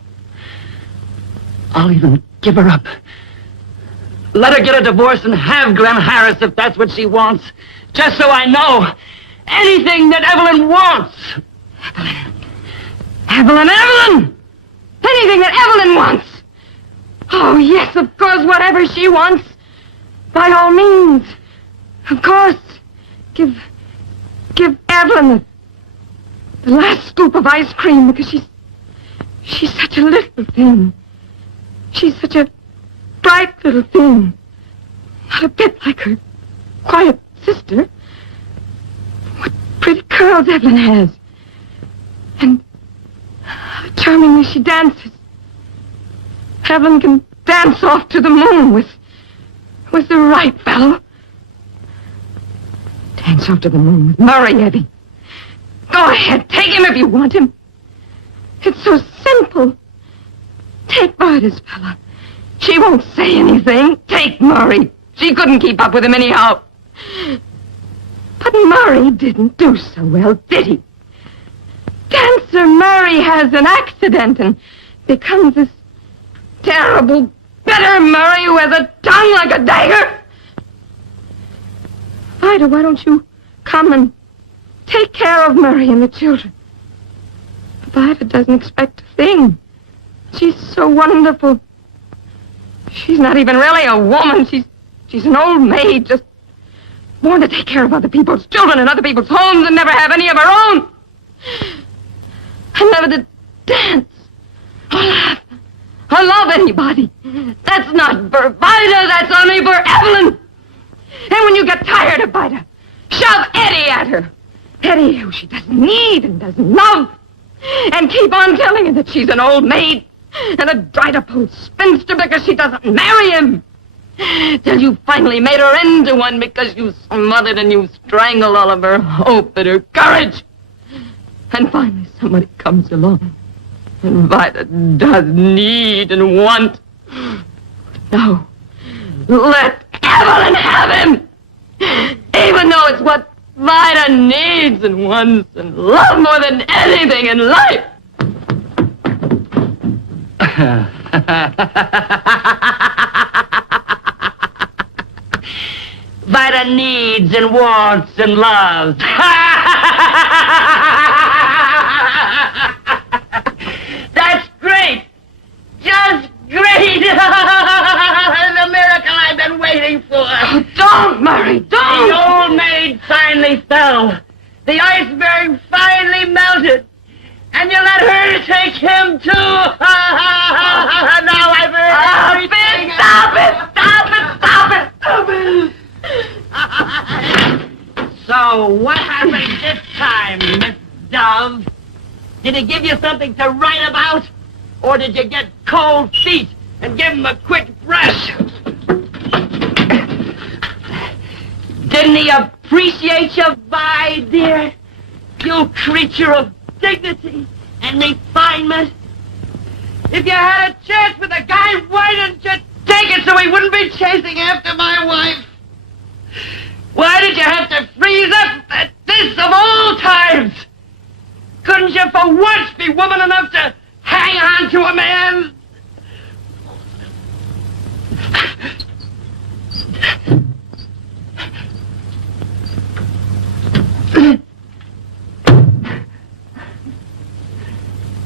I'll even give her up. Let her get a divorce and have Glenn Harris if that's what she wants. Just so I know anything that Evelyn wants. Evelyn! Anything that Evelyn wants. Oh, yes, of course, whatever she wants. By all means. Of course. Give Evelyn the last scoop of ice cream because she's such a little thing. She's such a bright little thing. Not a bit like her quiet sister. What pretty curls Evelyn has. And how charmingly she dances. Evelyn can dance off to the moon with the right fellow. Dance off to the moon with Murray, Evie. Go ahead, take him if you want him. It's so simple. Take Vida's fella. She won't say anything. Take Murray. She couldn't keep up with him anyhow. But Murray didn't do so well, did he? Dancer Murray has an accident and becomes this terrible, bitter Murray who has a tongue like a dagger. Vida, why don't you come and take care of Murray and the children? Vida doesn't expect a thing. She's so wonderful. She's not even really a woman. She's an old maid, just born to take care of other people's children and other people's homes and never have any of her own. And never to dance or laugh or love anybody. That's not for Vida, that's only for Evelyn. And when you get tired of Vida, shove Eddie at her. Eddie, who she doesn't need and doesn't love. And keep on telling her that she's an old maid and a dried-up old spinster because she doesn't marry him. Till you finally made her into one because you smothered and you strangled all of her hope and her courage. And finally somebody comes along and Vida does need and want. No, let Evelyn have him, even though it's what Vida needs and wants and loves more than anything in life. Vida needs and wants and loves. That's great. Just great. The miracle I've been waiting for. Oh, don't, Murray, don't. The old maid finally fell. The iceberg finally melted. And you let her take him, too. Now I've heard everything. Stop it! So, what happened this time, Miss Dove? Did he give you something to write about? Or did you get cold feet and give him a quick brush? Didn't he appreciate you, Vi, dear? You creature of dignity and refinement. If you had a chance with a guy, why didn't you take it so he wouldn't be chasing after my wife? Why did you have to freeze up at this of all times? Couldn't you for once be woman enough to hang on to a man?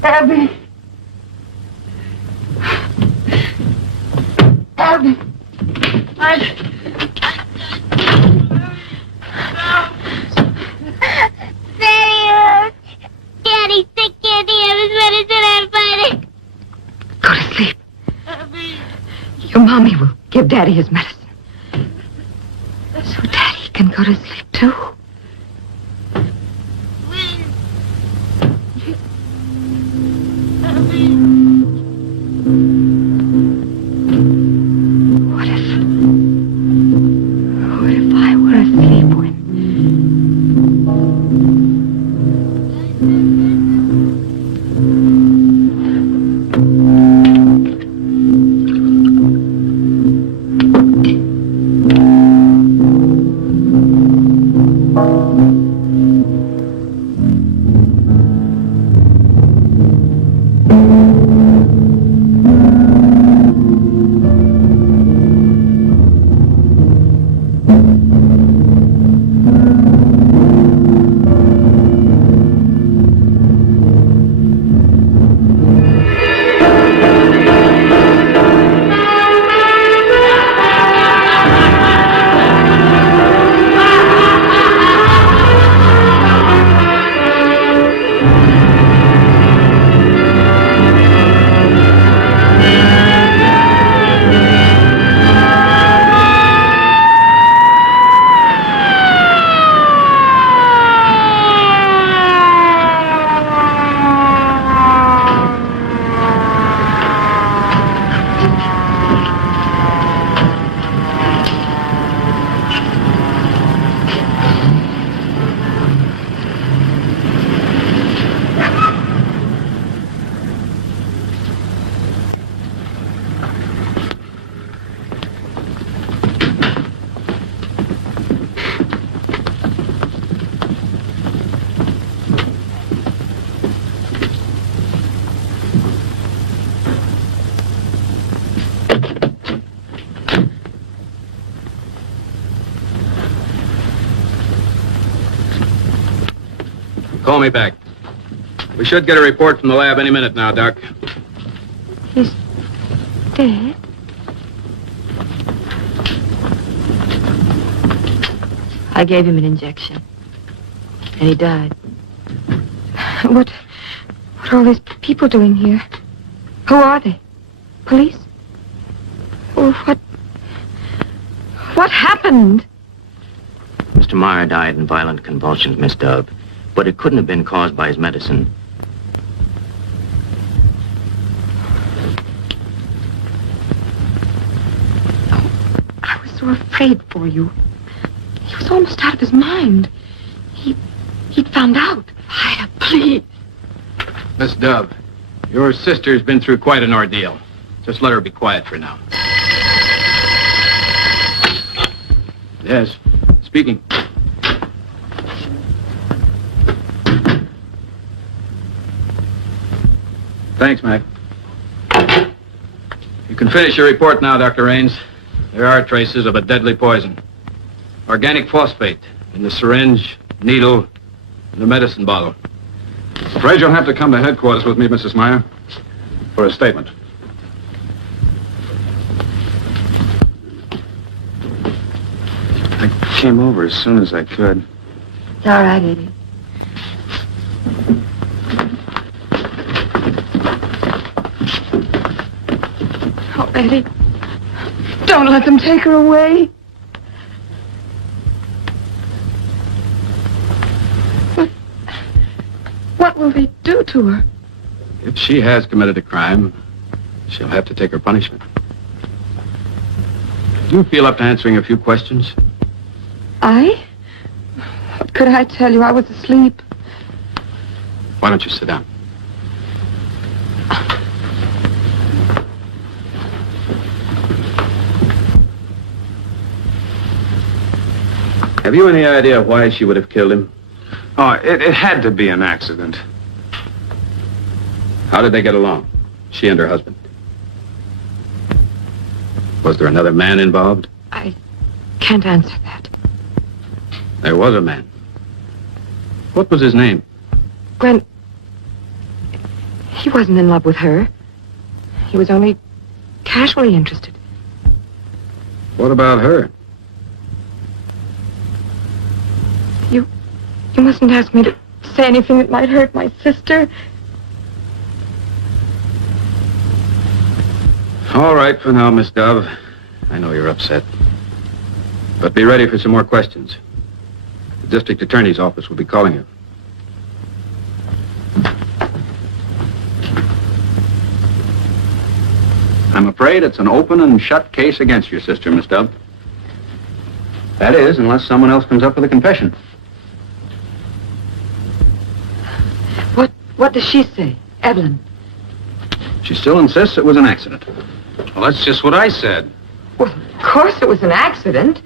Abby. Daddy, sick candy, have his medicine, I'm fighting. Go to sleep. Your mommy will give Daddy his medicine. So Daddy can go to sleep, too. Call me back. We should get a report from the lab any minute now, Doc. He's dead? I gave him an injection. And he died. What are all these people doing here? Who are they? Police? Oh, what happened? Mr. Meyer died in violent convulsions, Miss Dove. But it couldn't have been caused by his medicine. I was so afraid for you. He was almost out of his mind. He'd found out. Vida, please. Miss Dove, your sister's been through quite an ordeal. Just let her be quiet for now. Yes, speaking. Thanks, Mac. You can finish your report now, Dr. Raines. There are traces of a deadly poison. Organic phosphate in the syringe, needle, and the medicine bottle. Afraid you'll have to come to headquarters with me, Mrs. Meyer, for a statement. I came over as soon as I could. It's all right, Eddie. Oh, Eddie. Don't let them take her away. What will they do to her? If she has committed a crime, she'll have to take her punishment. Do you feel up to answering a few questions? I? What could I tell you? I was asleep. Why don't you sit down? Have you any idea why she would have killed him? Oh, it had to be an accident. How did they get along, she and her husband? Was there another man involved? I can't answer that. There was a man. What was his name? Gwen, he wasn't in love with her. He was only casually interested. What about her? You mustn't ask me to say anything that might hurt my sister. All right for now, Miss Dove. I know you're upset. But be ready for some more questions. The district attorney's office will be calling you. I'm afraid it's an open and shut case against your sister, Miss Dove. That is, unless someone else comes up with a confession. What does she say, Evelyn? She still insists it was an accident. Well, that's just what I said. Well, of course it was an accident.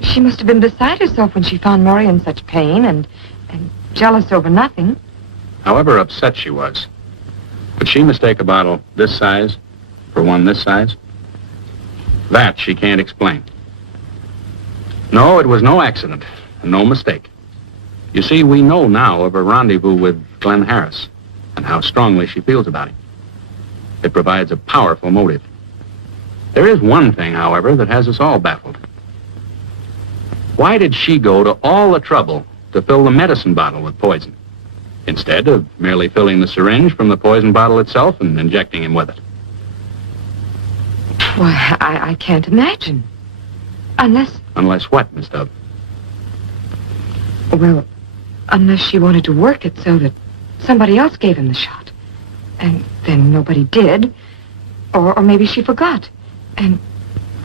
She must have been beside herself when she found Maury in such pain and jealous over nothing. However upset she was, could she mistake a bottle this size for one this size? That she can't explain. No, it was no accident, and no mistake. You see, we know now of her rendezvous with Glenn Harris and how strongly she feels about him. It provides a powerful motive. There is one thing, however, that has us all baffled. Why did she go to all the trouble to fill the medicine bottle with poison, instead of merely filling the syringe from the poison bottle itself and injecting him with it? Why, I can't imagine. Unless... Unless what, Miss Dove? Well, unless she wanted to work it so that somebody else gave him the shot. And then nobody did. Or maybe she forgot. And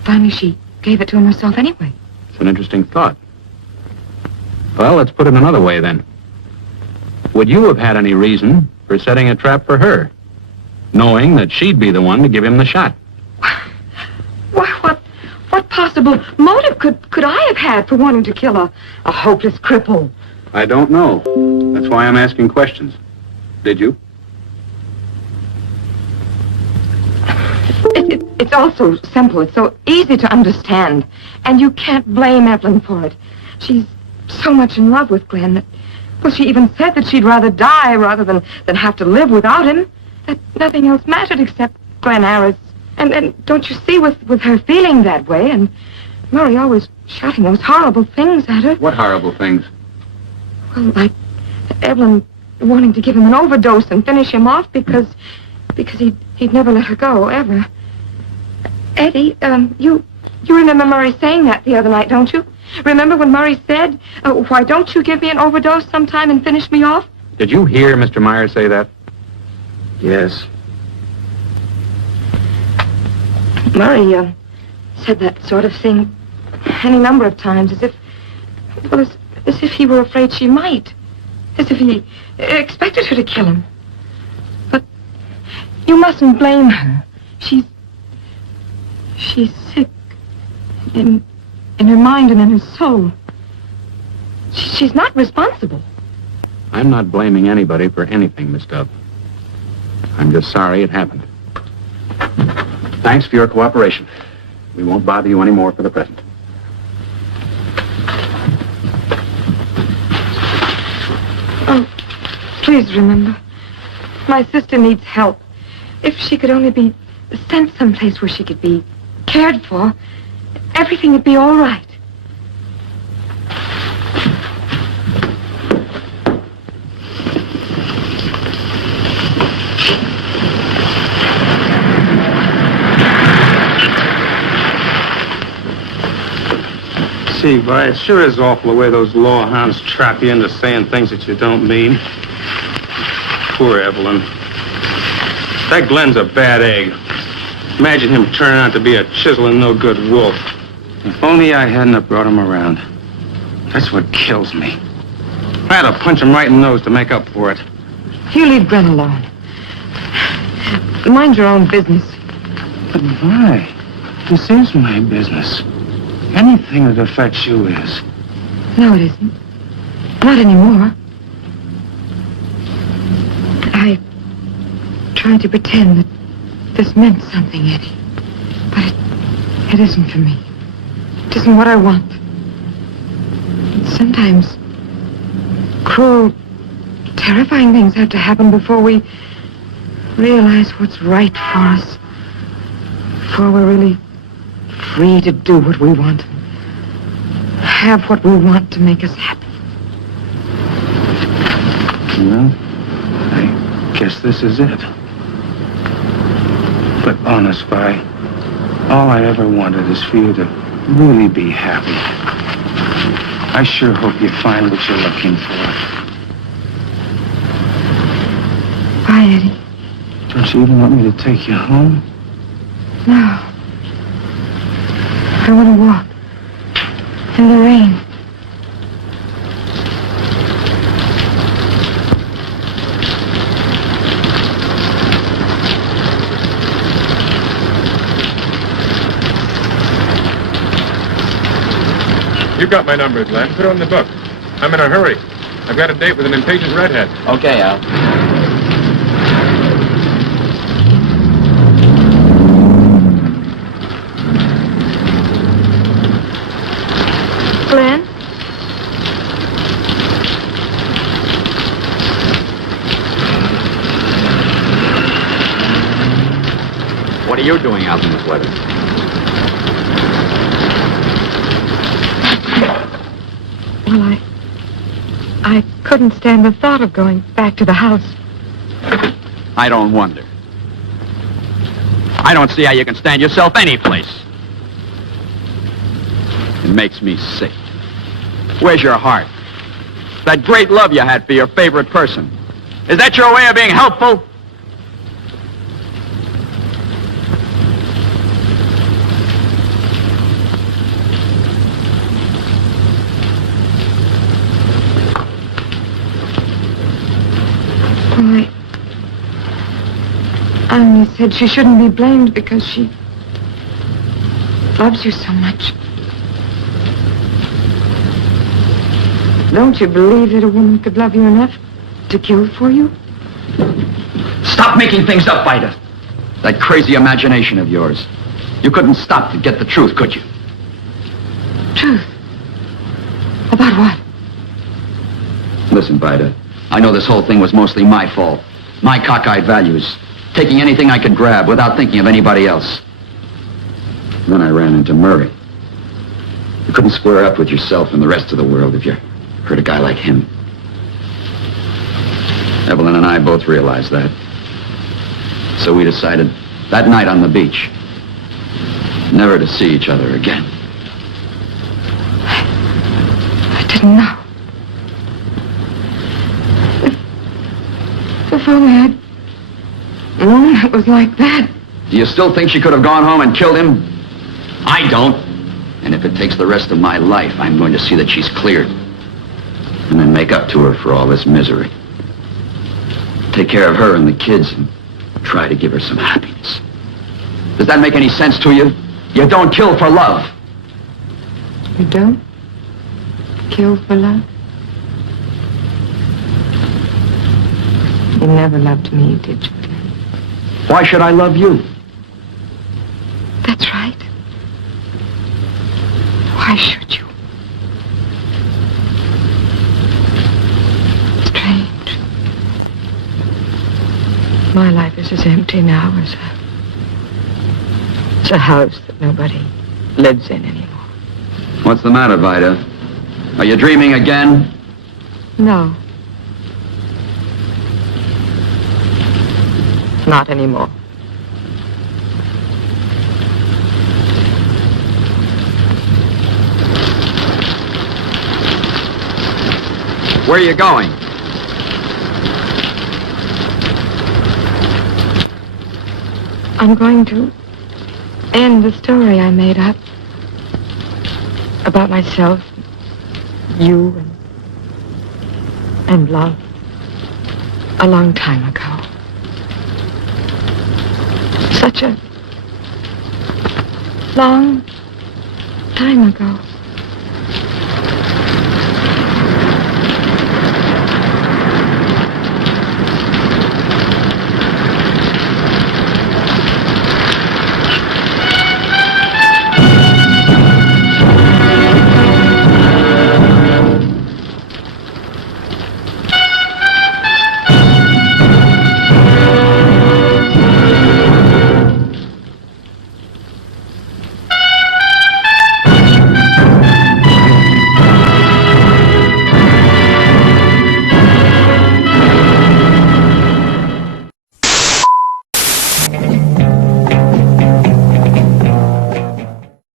finally she gave it to him herself anyway. It's an interesting thought. Well, let's put it another way then. Would you have had any reason for setting a trap for her, knowing that she'd be the one to give him the shot? Why, what possible motive could I have had for wanting to kill a hopeless cripple? I don't know. That's why I'm asking questions. Did you? It's all so simple. It's so easy to understand. And you can't blame Evelyn for it. She's so much in love with Glenn that Well, she even said that she'd rather die rather than have to live without him. That nothing else mattered except Glen Harris. And don't you see, with her feeling that way, and Murray always shouting those horrible things at her. What horrible things? Well, like Evelyn wanting to give him an overdose and finish him off because he'd never let her go, ever. Eddie, you remember Murray saying that the other night, don't you? Remember when Murray said, why don't you give me an overdose sometime and finish me off? Did you hear Mr. Myers say that? Yes. Murray, said that sort of thing any number of times, as if he were afraid she might. As if he expected her to kill him. But you mustn't blame her. She's sick. In her mind and in her soul. She's not responsible. I'm not blaming anybody for anything, Miss Dove. I'm just sorry it happened. Thanks for your cooperation. We won't bother you anymore for the present. Oh, please remember. My sister needs help. If she could only be sent someplace where she could be cared for, everything would be all right. See, Vi, it sure is awful the way those law hounds trap you into saying things that you don't mean. Poor Evelyn. That Glenn's a bad egg. Imagine him turning out to be a chiseling, no-good wolf. If only I hadn't have brought him around. That's what kills me. I had to punch him right in the nose to make up for it. You leave Glenn alone. Mind your own business. But Vi, this is my business. Anything that affects you is. No, it isn't. Not anymore. I tried to pretend that this meant something, Eddie. But it isn't for me. It isn't what I want. Sometimes cruel, terrifying things have to happen before we realize what's right for us. Before we're really free to do what we want. Have what we want to make us happy. Well, I guess this is it. But honest, Vi, all I ever wanted is for you to really be happy. I sure hope you find what you're looking for. Bye, Eddie. Don't you even want me to take you home? No. I want to walk. In the rain. You've got my number, Glenn. Put it on the book. I'm in a hurry. I've got a date with an impatient redhead. Okay, Al. Glenn? What are you doing out in this weather? Well, I couldn't stand the thought of going back to the house. I don't wonder. I don't see how you can stand yourself any place. It makes me sick. Where's your heart? That great love you had for your favorite person. Is that your way of being helpful? Well, I only said she shouldn't be blamed because she loves you so much. Don't you believe that a woman could love you enough to kill for you? Stop making things up, Vida. That crazy imagination of yours. You couldn't stop to get the truth, could you? Truth? About what? Listen, Vida, I know this whole thing was mostly my fault. My cockeyed values. Taking anything I could grab without thinking of anybody else. Then I ran into Murray. You couldn't square up with yourself and the rest of the world if you hurt a guy like him. Evelyn and I both realized that. So we decided that night on the beach never to see each other again. I didn't know. If only I'd known it was like that. Do you still think she could have gone home and killed him? I don't. And if it takes the rest of my life, I'm going to see that she's cleared. And then make up to her for all this misery. Take care of her and the kids and try to give her some happiness. Does that make any sense to you? You don't kill for love. You don't kill for love? You never loved me, did you? Why should I love you? That's right. Why should you? Strange. My life is as empty now as a house that nobody lives in anymore. What's the matter, Vida? Are you dreaming again? No. Not anymore. Where are you going? I'm going to end the story I made up about myself, you, and love a long time ago. Such a long time ago.